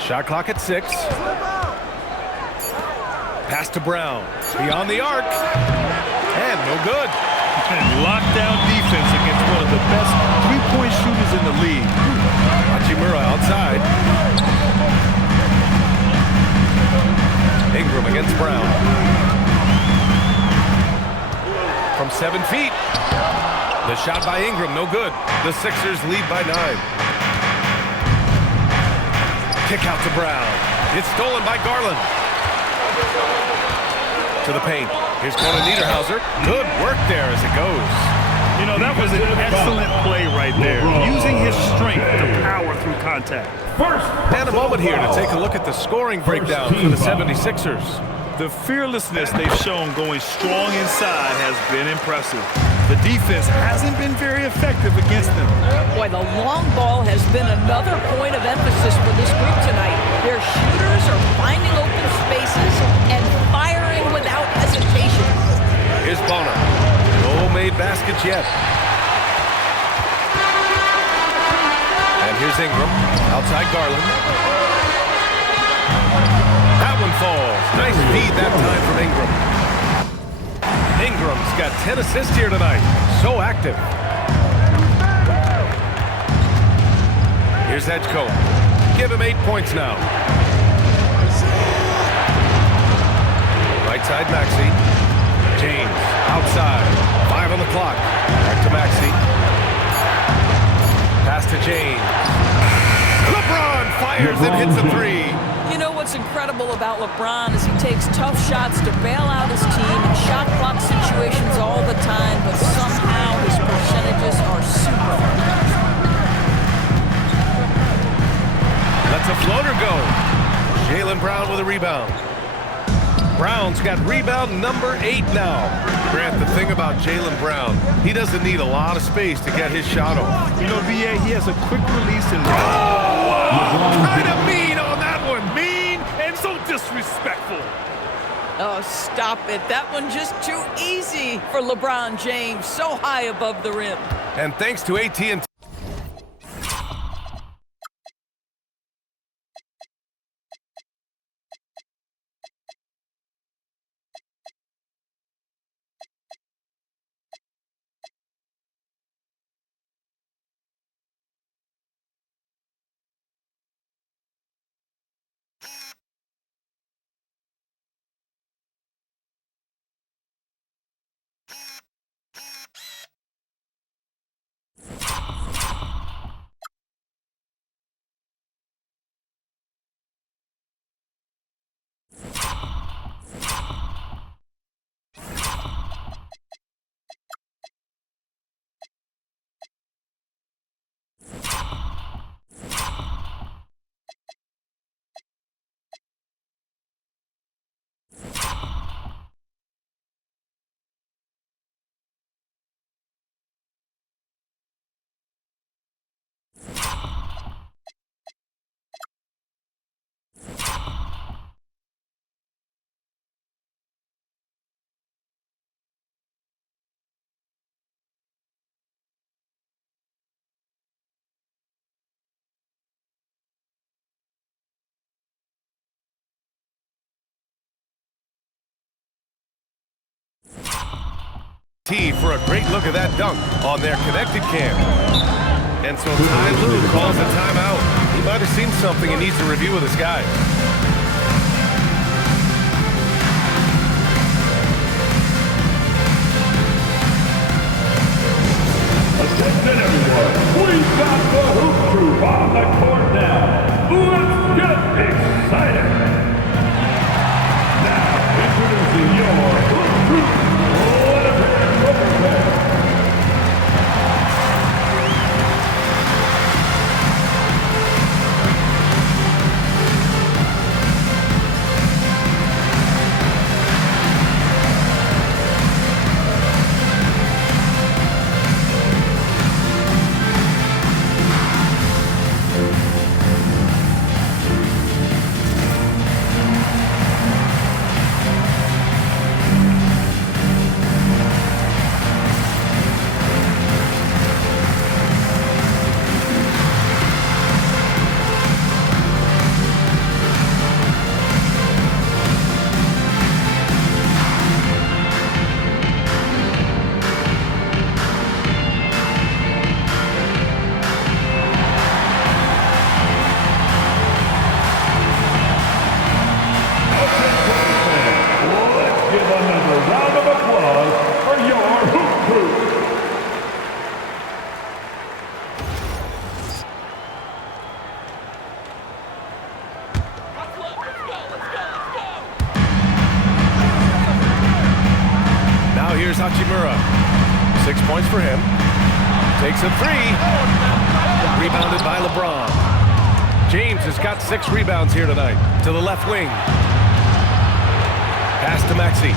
Shot clock at 6. Pass to Brown. Beyond the arc. And no good. And lockdown defense against one of the best three-point shooters in the league. Hachimura outside. Ingram against Brown. From 7 feet. The shot by Ingram, no good. The Sixers lead by 9. Kick out to Brown. It's stolen by Garland. To the paint. Here's Conan Niederhauser. Good work there as it goes. You know, that was an excellent play right there. Using his strength to power through contact. And a moment here to take a look at the scoring breakdown for the 76ers. The fearlessness they've shown going strong inside has been impressive. The defense hasn't been very effective against them. Boy, the long ball has been another point of emphasis for this group tonight. Their shooters are finding open spaces and firing without hesitation. Here's Bonner. No made baskets yet. And here's Ingram. Outside Garland. That one falls. Nice feed that time from Ingram. Ingram's got 10 assists here tonight. So active. Here's Edgecombe. Give him 8 points now. Right side, Maxey. James, outside. 5 on the clock. Back to Maxey. Pass to James. LeBron fires and hits a 3. You know what's incredible about LeBron is he takes tough shots to bail out his team in shot clock situations all the time, but somehow his percentages are super. Lets a floater go. Jaylen Brown with a rebound. Brown's got rebound number 8 now. Grant, the thing about Jaylen Brown, he doesn't need a lot of space to get his shot off. You know, VA, he has a quick release and Kind of mean on that one. mean and so disrespectful. Oh, stop it. That one just too easy for LeBron James, so high above the rim. And thanks to AT&T. For a great look at that dunk on their connected cam. And so Ty Lue calls a timeout. He might have seen something and needs to review with his guys. Attention everyone, we've got the Hoop Troop on the court now. Let's get excited. Now, introducing your Hoop Troop. Hachimura. 6 points for him. Takes a three. Rebounded by LeBron. James has got 6 rebounds here tonight. To the left wing. Pass to Maxey.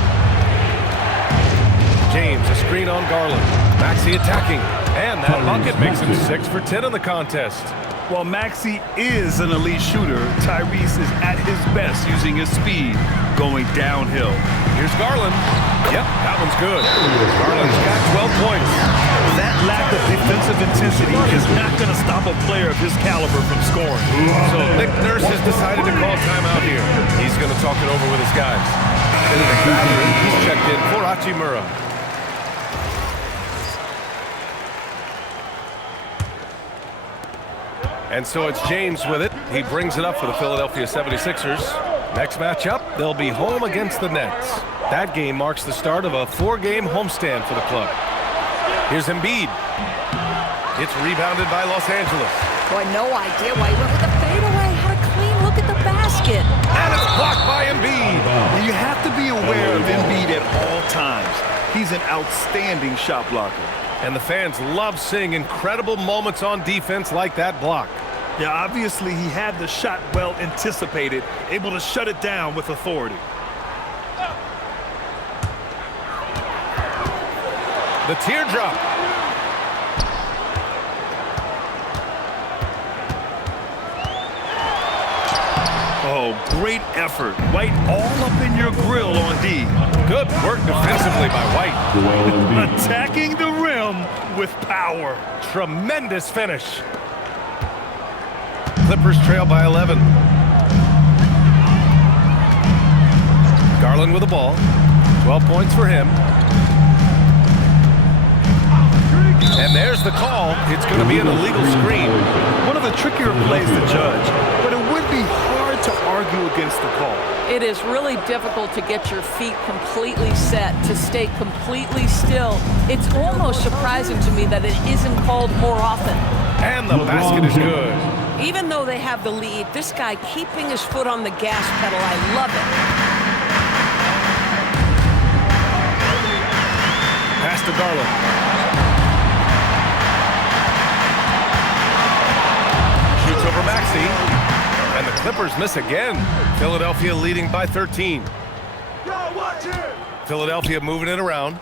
James, a screen on Garland. Maxey attacking. And that bucket makes him 6 for 10 in the contest. While Maxey is an elite shooter, Tyrese is at his best using his speed going downhill. Here's Garland. Yep, that one's good. Garland's got 12 points. That lack of defensive intensity is not going to stop a player of his caliber from scoring. So Nick Nurse has decided to call timeout here. He's going to talk it over with his guys. And the batter, he's checked in for Hachimura. And so it's James with it. He brings it up for the Philadelphia 76ers. Next matchup, they'll be home against the Nets. That game marks the start of a 4-game homestand for the club. Here's Embiid. It's rebounded by Los Angeles. Boy, no idea why he went with the fadeaway. Had a clean look at the basket. And it's blocked by Embiid. You have to be aware of Embiid at all times. He's an outstanding shot blocker. And the fans love seeing incredible moments on defense like that block. Yeah, obviously he had the shot well anticipated, able to shut it down with authority. The teardrop. Oh, great effort. White all up in your grill on D. Good work defensively by White. Attacking the rim with power. Tremendous finish. Clippers trail by 11. Garland with the ball. 12 points for him. And there's the call. It's going to be an illegal screen. One of the trickier plays to judge, but it would be hard to argue against the call. It is really difficult to get your feet completely set, to stay completely still. It's almost surprising to me that it isn't called more often. And the basket is good. Even though they have the lead, this guy keeping his foot on the gas pedal, I love it. Pass to Garland. Shoots over Maxey. And the Clippers miss again. Philadelphia leading by 13. Philadelphia moving it around.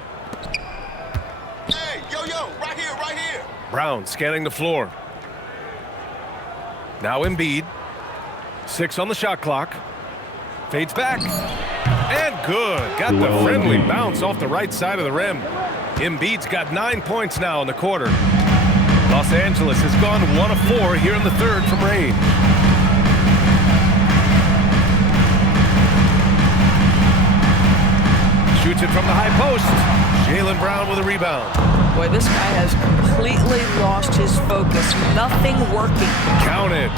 Hey, yo, right here. Brown scanning the floor. Now Embiid. 6 on the shot clock. Fades back. And good. Got the friendly bounce off the right side of the rim. Embiid's got 9 points now in the quarter. Los Angeles has gone 1 of 4 here in the third from range. Shoots it from the high post. Jaylen Brown with a rebound. Boy, this guy has completely lost his focus. Nothing working. Counted.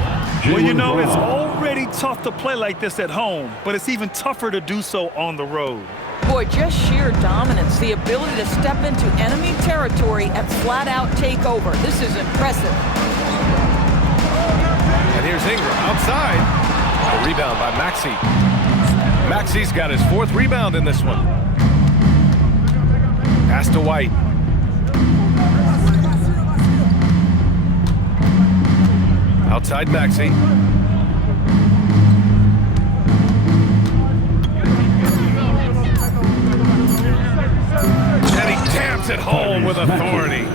Well, you know, it's already tough to play like this at home, but it's even tougher to do so on the road. Boy, just sheer dominance, the ability to step into enemy territory and flat out take over. This is impressive. And here's Ingram outside. A rebound by Maxey. Maxey's got his 4th rebound in this one. Pass to White. Outside Maxey. And he taps it home with authority.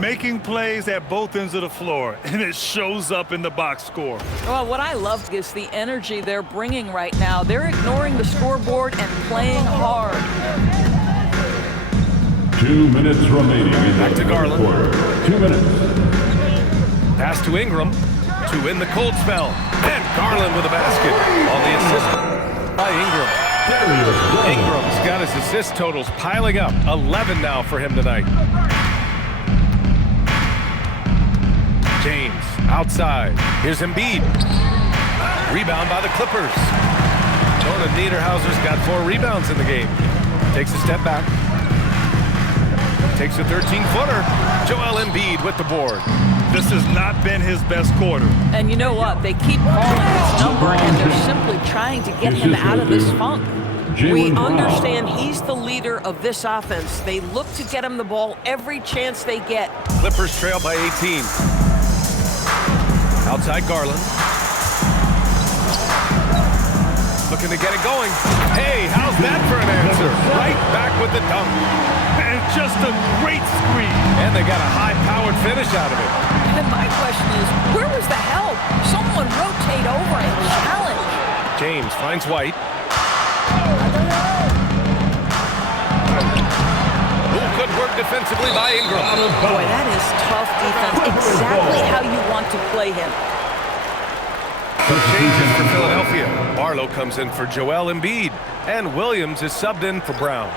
Making plays at both ends of the floor, and it shows up in the box score. Well, what I love is the energy they're bringing right now. They're ignoring the scoreboard and playing hard. 2 minutes remaining in Back to Garland. quarter. 2 minutes. Pass to Ingram. To win the cold spell. And Garland with a basket on the assist by Ingram. Ingram's got his assist totals piling up. 11 now for him tonight. James outside. Here's Embiid. Rebound by the Clippers. Jonah Niederhauser's got 4 rebounds in the game. Takes a step back. Takes a 13-footer. Joel Embiid with the board. This has not been his best quarter. And you know what? They keep calling his number, and they're simply trying to get him out of this funk. We understand he's the leader of this offense. They look to get him the ball every chance they get. Clippers trail by 18. Outside Garland. Looking to get it going. Hey, how's that for an answer? Right back with the dunk. And just a great screen. And they got a high-powered finish out of it. And my question is, where was the help? Someone rotate over and challenge. James finds White. Good work defensively by Ingram. Boy, that is tough defense. Exactly how you want to play him. Changes for Philadelphia. Barlow comes in for Joel Embiid. And Williams is subbed in for Brown.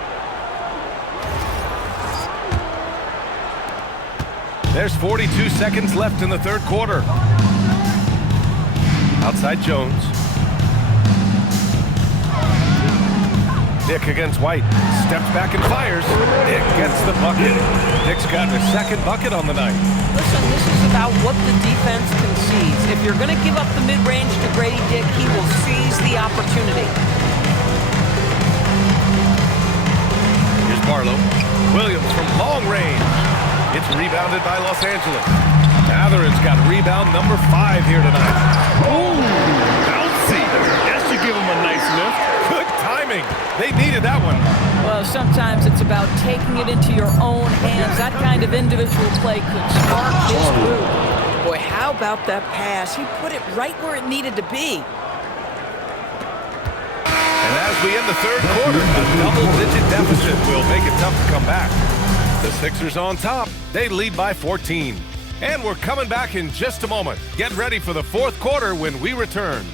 There's 42 seconds left in the third quarter. Outside Jones. Dick against White. Steps back and fires. Dick gets the bucket. Dick's got his second bucket on the night. Listen, this is about what the defense concedes. If you're going to give up the mid-range to Grady Dick, he will seize the opportunity. Here's Barlow. Williams from long range. It's rebounded by Los Angeles. Matherin's got rebound number 5 here tonight. Ooh, bouncy. That should give him a nice lift. Good timing. They needed that one. Well, sometimes it's about taking it into your own hands. That kind of individual play could spark his move. Boy, how about that pass? He put it right where it needed to be. And as we end the third quarter, a double-digit deficit will make it tough to come back. The Sixers on top. They lead by 14. And we're coming back in just a moment. Get ready for the fourth quarter when we return.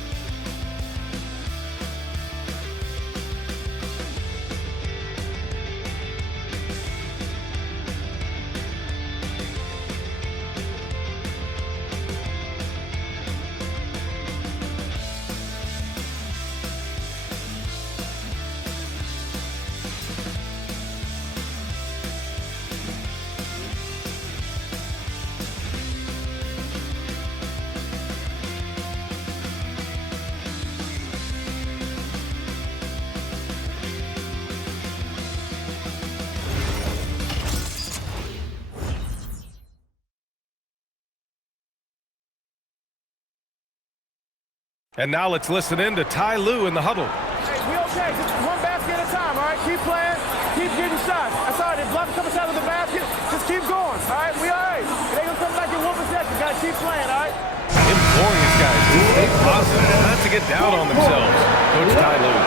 And now let's listen in to Ty Lue in the huddle. Hey, we okay. Just one basket at a time, all right? Keep playing. Keep getting shots. That's all right. If block comes out of the basket, just keep going, all right? We all right. It ain't going to come back in one possession. Got to keep playing, all right? Imploring his guys to stay positive and not to get down on themselves. Coach Ty Lue.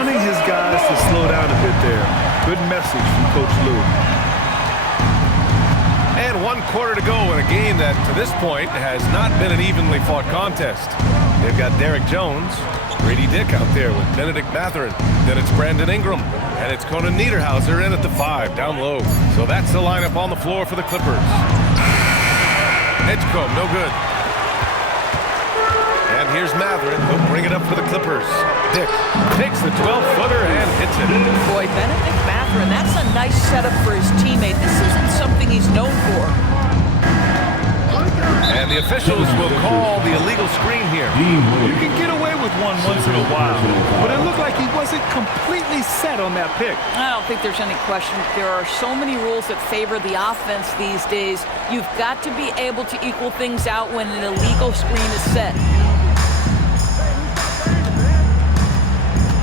Wanting his guys to slow down a bit there. Good message from Coach Lue. And 1 quarter to go in a game that, to this point, has not been an evenly fought contest. They've got Derek Jones, Grady Dick out there with Benedict Matherin. Then it's Brandon Ingram, and it's Conan Niederhauser in at the 5, down low. So that's the lineup on the floor for the Clippers. Edgecombe, no good. And here's Matherin. He'll bring it up for the Clippers. Dick takes the 12-footer and hits it. Boy, Benedict Matherin, that's a nice setup for his teammate. This isn't something he's known for. And the officials will call the illegal screen here. You can get away with one once in a while, but it looked like he wasn't completely set on that pick. I don't think there's any question. There are so many rules that favor the offense these days. You've got to be able to equal things out when an illegal screen is set.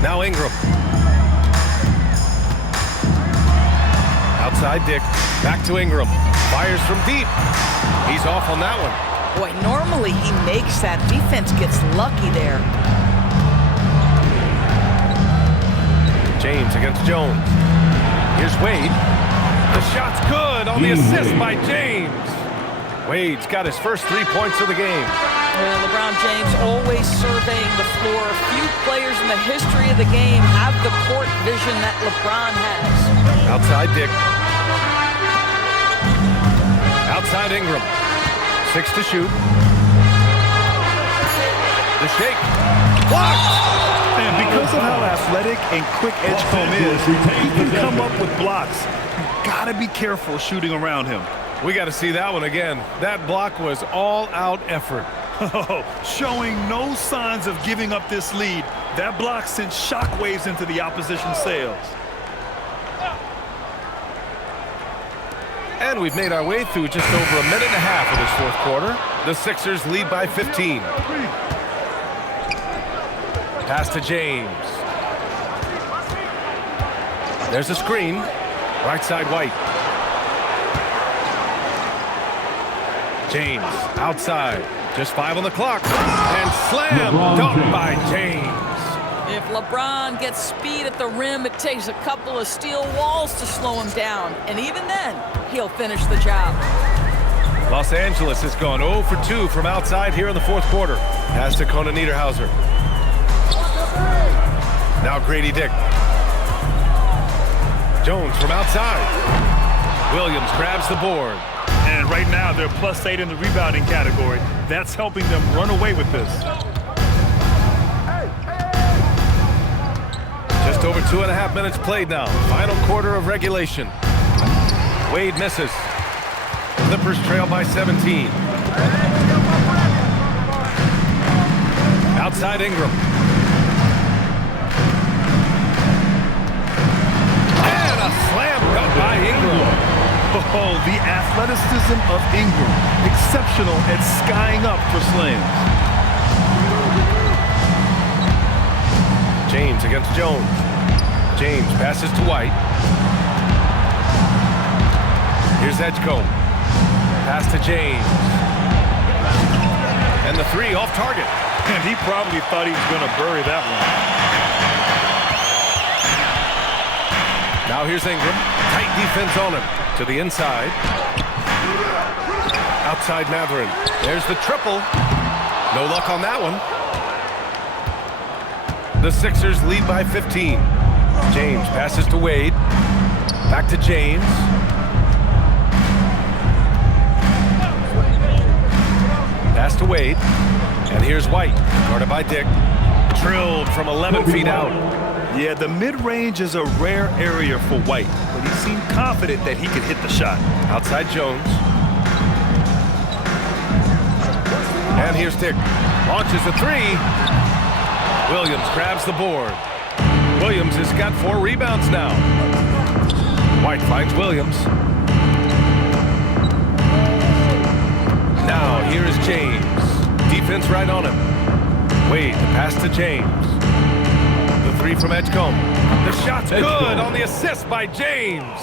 Now Ingram. Outside Dick. Back to Ingram. Fires from deep. He's off on that one. Boy, normally he makes that. Defense gets lucky there. James against Jones. Here's Wade. The shot's good on the assist by James. Wade's got his first 3 points of the game. Well, LeBron James always surveying the floor. Few players in the history of the game have the court vision that LeBron has. Outside Dick. Outside Ingram. 6 to shoot. The shake. Blocked! And because of how athletic and quick Edgecombe is, he can come up with blocks. You gotta be careful shooting around him. We got to see that one again. That block was all-out effort. Showing no signs of giving up this lead. That block sent shockwaves into the opposition sails. And we've made our way through just over a minute and a half of this fourth quarter. The Sixers lead by 15. Pass to James. There's a screen. Right side, White. James outside. Just 5 on the clock. And slam dunk by James. If LeBron gets speed at the rim, it takes a couple of steel walls to slow him down. And even then, he'll finish the job. Los Angeles has gone 0 for 2 from outside here in the fourth quarter. Pass to Conan Niederhauser. Now Grady Dick. Jones from outside. Williams grabs the board. And right now, they're +8 in the rebounding category. That's helping them run away with this. Just over 2.5 minutes played now. Final quarter of regulation. Wade misses. Clippers trail by 17. Outside Ingram. And a slam dunk by Ingram. Oh, the athleticism of Ingram. Exceptional at skying up for slams. James against Jones. James passes to White. Here's Edgecombe. Pass to James. And the 3 off target. And he probably thought he was going to bury that one. Now here's Ingram. Tight defense on him. To the inside. Outside Mathurin. There's the triple. No luck on that one. The Sixers lead by 15. James passes to Wade. Back to James. Pass to Wade. And here's White. Guarded by Dick. Drilled from 11 feet out. Yeah, the mid-range is a rare area for White, but he seemed confident that he could hit the shot. Outside Jones. And here's Dick. Launches a 3. Williams grabs the board. Williams has got 4 rebounds now. White finds Williams. Now here is James. Defense right on him. Wade, the pass to James. The 3 from Edgecombe. The shot's good on the assist by James.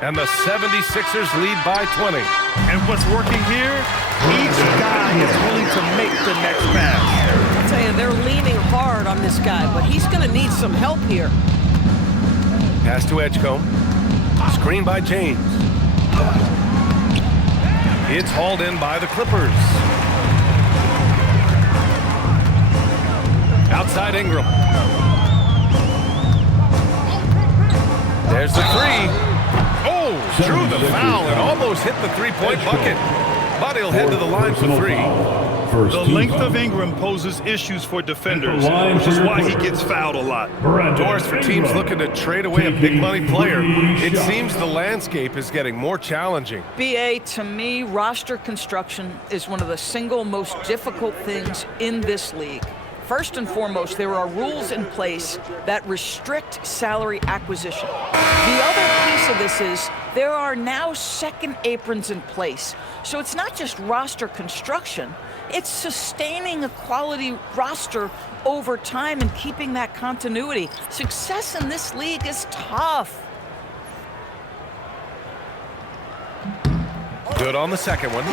And the 76ers lead by 20. And what's working here? Each guy is willing to make the next pass. I'll tell you, they're leaning hard on this guy, but he's going to need some help here. Pass to Edgecombe. Screen by James. It's hauled in by the Clippers. Outside Ingram. There's the 3. Oh, drew the foul and almost hit the 3-point bucket. But he'll head to the line for 3. The length of Ingram poses issues for defenders, which is why he gets fouled a lot. Doors for teams looking to trade away a big money player. It seems the landscape is getting more challenging. BA, to me, roster construction is one of the single most difficult things in this league. First and foremost, there are rules in place that restrict salary acquisition. The other piece of this is there are now second aprons in place. So it's not just roster construction, it's sustaining a quality roster over time and keeping that continuity. Success in this league is tough. Good on the second one.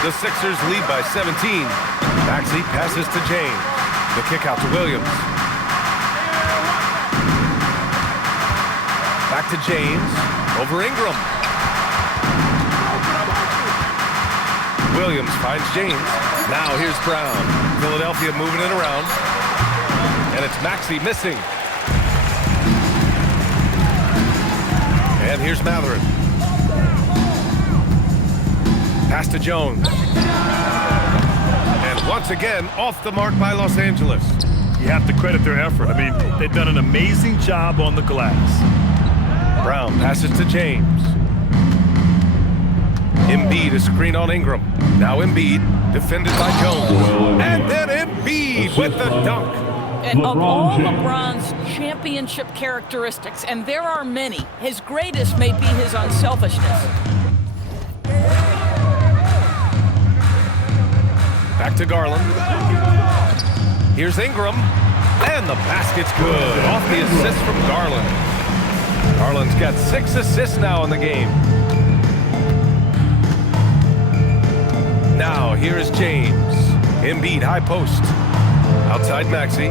The Sixers lead by 17. Maxey passes to James. The kick out to Williams. Back to James. Over Ingram. Williams finds James. Now here's Brown. Philadelphia moving it around. And it's Maxey missing. And here's Mathurin. Pass to Jones. And once again, off the mark by Los Angeles. You have to credit their effort. I mean, they've done an amazing job on the glass. Brown passes to James. Embiid is screen on Ingram. Now Embiid, defended by Jones. And then Embiid with the dunk. And of all LeBron's championship characteristics, and there are many, his greatest may be his unselfishness. Back to Garland. Here's Ingram. And the basket's good. Off the assist from Garland. Garland's got 6 assists now in the game. Now, here is James. Embiid, high post. Outside Maxey.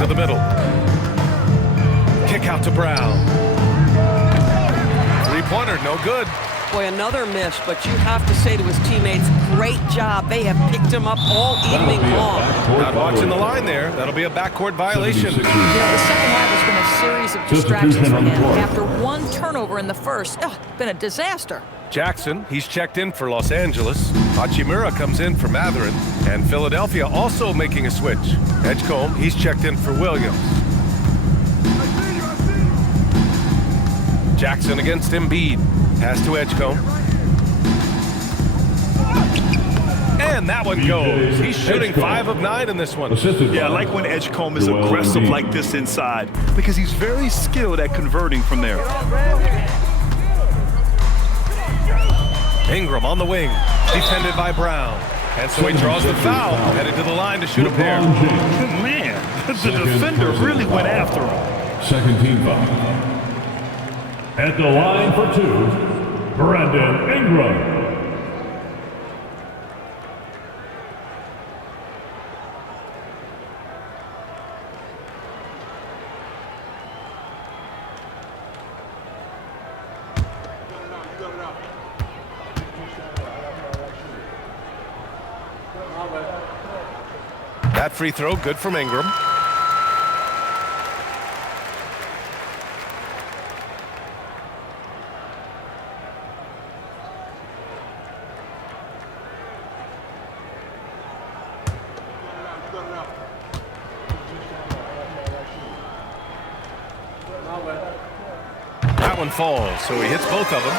To the middle. Kick out to Brown. Three-pointer, no good. Boy, another miss, but you have to say to his teammates, great job. They have picked him up all evening long. Not watching the line there. That'll be a backcourt violation. The second half has been a series of distractions for him. After one turnover in the first, been a disaster. Jackson, he's checked in for Los Angeles. Hachimura comes in for Matherin. And Philadelphia also making a switch. Edgecombe, he's checked in for Williams. Jackson against Embiid. Pass to Edgecombe. And that one goes. He's shooting 5 of 9 in this one. Yeah, I like when Edgecombe is aggressive like this inside because he's very skilled at converting from there. Ingram on the wing, defended by Brown. And so he draws the foul, headed to the line to shoot a pair. Man, the defender really went after him. Second team foul. At the line for 2, Brandon Ingram. That free throw, good from Ingram. That one falls, so he hits both of them.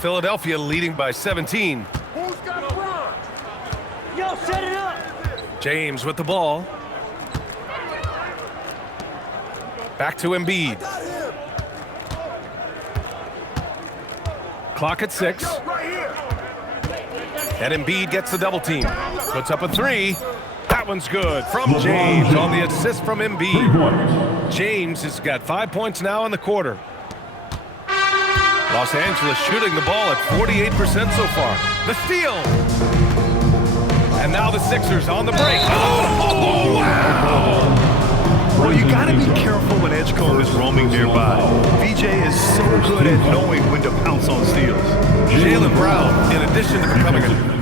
Philadelphia leading by 17. Who's got LeBron? Yo, set it up. James with the ball. Back to Embiid. Clock at 6. And Embiid gets the double team. Puts up a 3. That one's good from James on the assist from Embiid. James has got 5 points now in the quarter. Los Angeles shooting the ball at 48% so far. The steal. And now the Sixers on the break. Oh, wow. Well, you got to be careful when Edgecombe is roaming nearby. VJ is so good at knowing when to pounce on steals. Jaylen Brown, in addition to becoming a champion.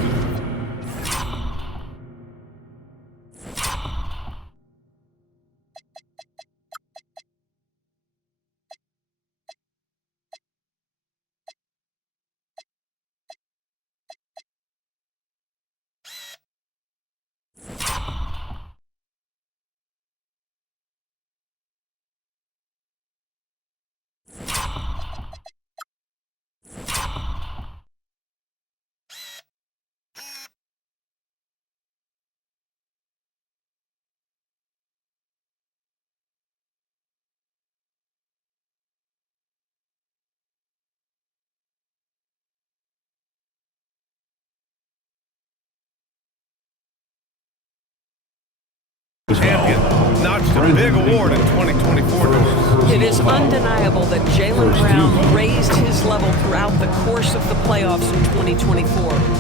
Notched a big award in 2024. It is undeniable that Jaylen Brown raised his level throughout the course of the playoffs in 2024.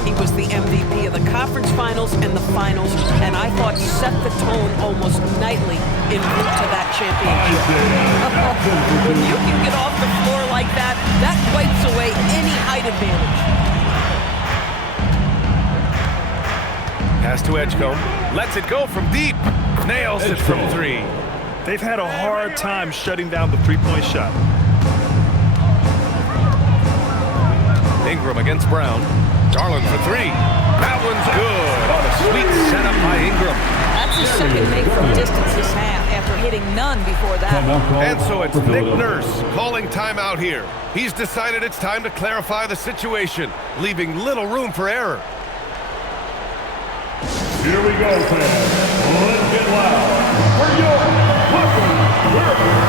He was the MVP of the conference finals and the finals, and I thought set the tone almost nightly en route to that championship. When you can get off the floor like that, that wipes away any height advantage. Pass to Edgecombe. Lets it go from deep. Nails it from 3. They've had a hard time shutting down the three-point shot. Ingram against Brown. Garland for three. That one's good on a sweet setup by Ingram. That's his second make from distance this half after hitting none before that. And so it's Nick Nurse calling timeout here. He's decided it's time to clarify the situation, leaving little room for error. Here we go, fans. Let's get loud for your Clippers.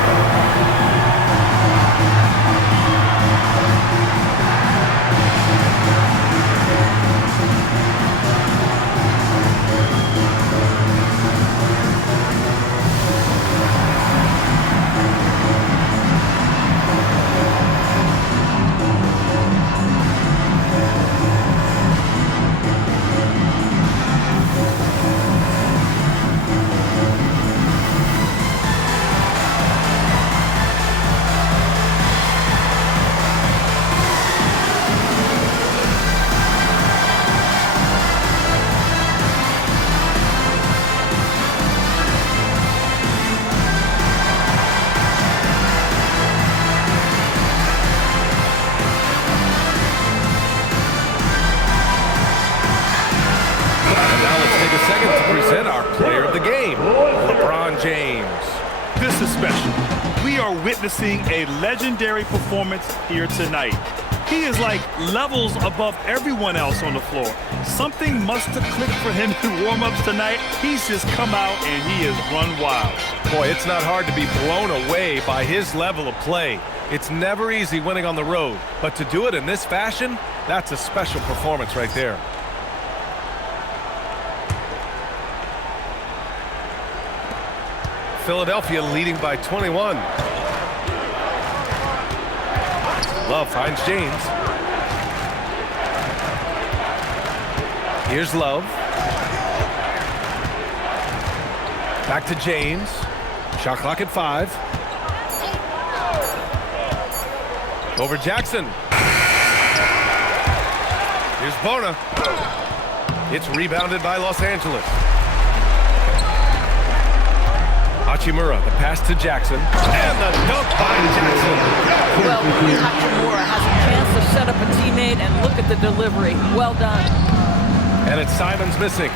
This is special. We are witnessing a legendary performance here tonight. He is like levels above everyone else on the floor. Something must have clicked for him in warm-ups tonight. He's just come out and he has run wild. Boy, it's not hard to be blown away by his level of play. It's never easy winning on the road, but to do it in this fashion, that's a special performance right there. Philadelphia leading by 21. Love finds James. Here's Love. Back to James. Shot clock at 5. Over Jackson. Here's Bona. It's rebounded by Los Angeles. Hachimura, the pass to Jackson. And the dunk by Jackson. Well, Hachimura has a chance to set up a teammate, and look at the delivery. Well done. And it's Simons missing.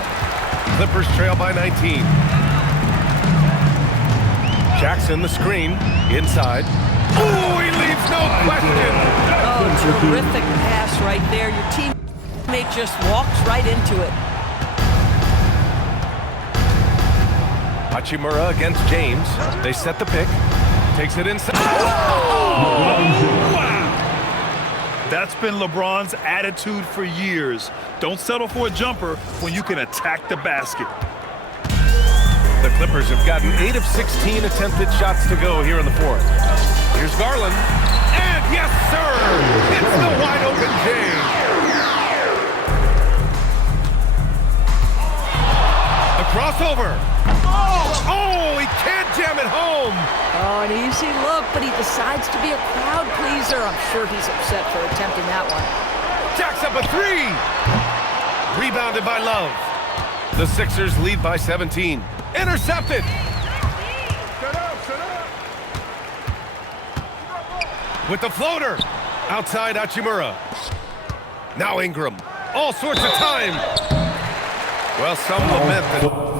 Clippers trail by 19. Jackson, the screen, inside. Oh, he leaves no question. Oh, terrific pass right there. Your teammate just walks right into it. Hachimura against James. They set the pick. Takes it inside. Oh! Wow! That's been LeBron's attitude for years. Don't settle for a jumper when you can attack the basket. The Clippers have gotten 8 of 16 attempted shots to go here in the fourth. Here's Garland. And yes, sir! It's the wide open James. The crossover. Oh, he can't jam it home. Oh, an easy look, but he decides to be a crowd pleaser. I'm sure he's upset for attempting that one. Jacks up a 3. Rebounded by Love. The Sixers lead by 17. Intercepted. With the floater. Outside Hachimura. Now Ingram. All sorts of time. Well, some lament that...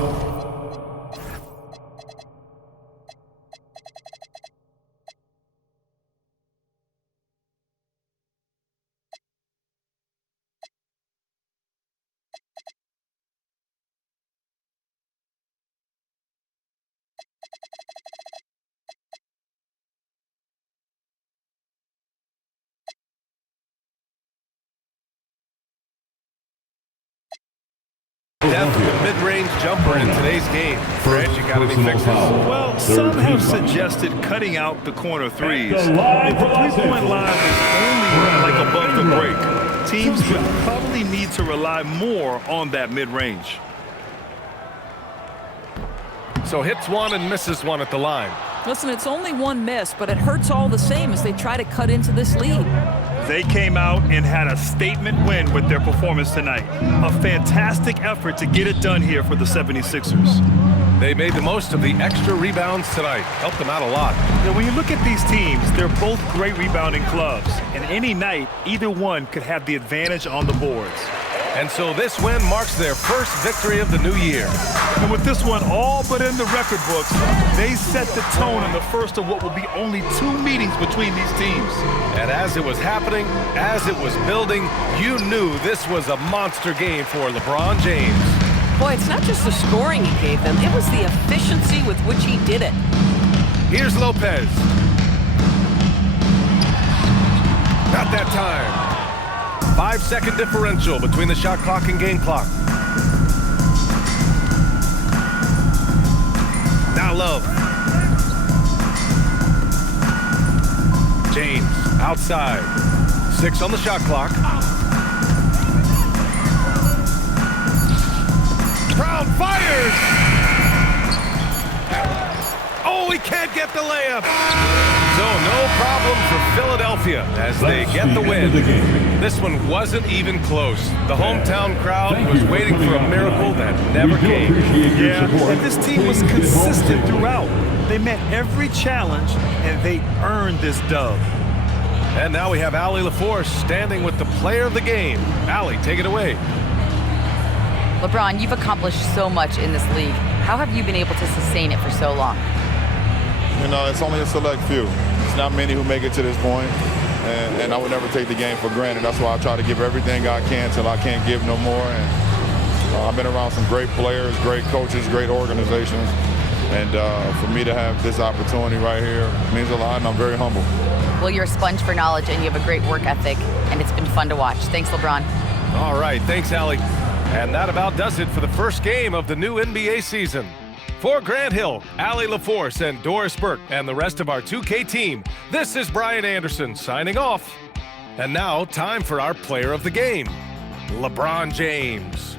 Depth of the mid-range jumper in today's game. Fred, you got any fixes? Well, some have suggested cutting out the corner threes. If the three-point line is only like above the break, teams would probably need to rely more on that mid-range. So hits one and misses one at the line. Listen, it's only one miss, but it hurts all the same as they try to cut into this lead. They came out and had a statement win with their performance tonight. A fantastic effort to get it done here for the 76ers. They made the most of the extra rebounds tonight. Helped them out a lot. Now, when you look at these teams, they're both great rebounding clubs. And any night, either one could have the advantage on the boards. And so this win marks their first victory of the new year. And with this one all but in the record books, they set the tone in the first of what will be only 2 meetings between these teams. And as it was happening, as it was building, you knew this was a monster game for LeBron James. Boy, it's not just the scoring he gave them. It was the efficiency with which he did it. Here's Lopez. Not that time. 5-second differential between the shot clock and game clock. Now Love. James outside. 6 on the shot clock. Brown fires! Oh, he can't get the layup. So no problem for Philadelphia as they get the win. This one wasn't even close. The hometown crowd was waiting for a miracle that never came. Yeah, and this team was consistent throughout. They met every challenge, and they earned this dub. And now we have Allie LaForce standing with the player of the game. Allie, take it away. LeBron, you've accomplished so much in this league. How have you been able to sustain it for so long? You know, it's only a select few. It's not many who make it to this point, and I would never take the game for granted. That's why I try to give everything I can till I can't give no more. And I've been around some great players, great coaches, great organizations, and for me to have this opportunity right here means a lot, and I'm very humble. Well, you're a sponge for knowledge, and you have a great work ethic, and it's been fun to watch. Thanks, LeBron. All right, thanks, Allie. And that about does it for the first game of the new NBA season. For Grant Hill, Allie LaForce, and Doris Burke, and the rest of our 2K team, this is Brian Anderson signing off. And now, time for our player of the game, LeBron James.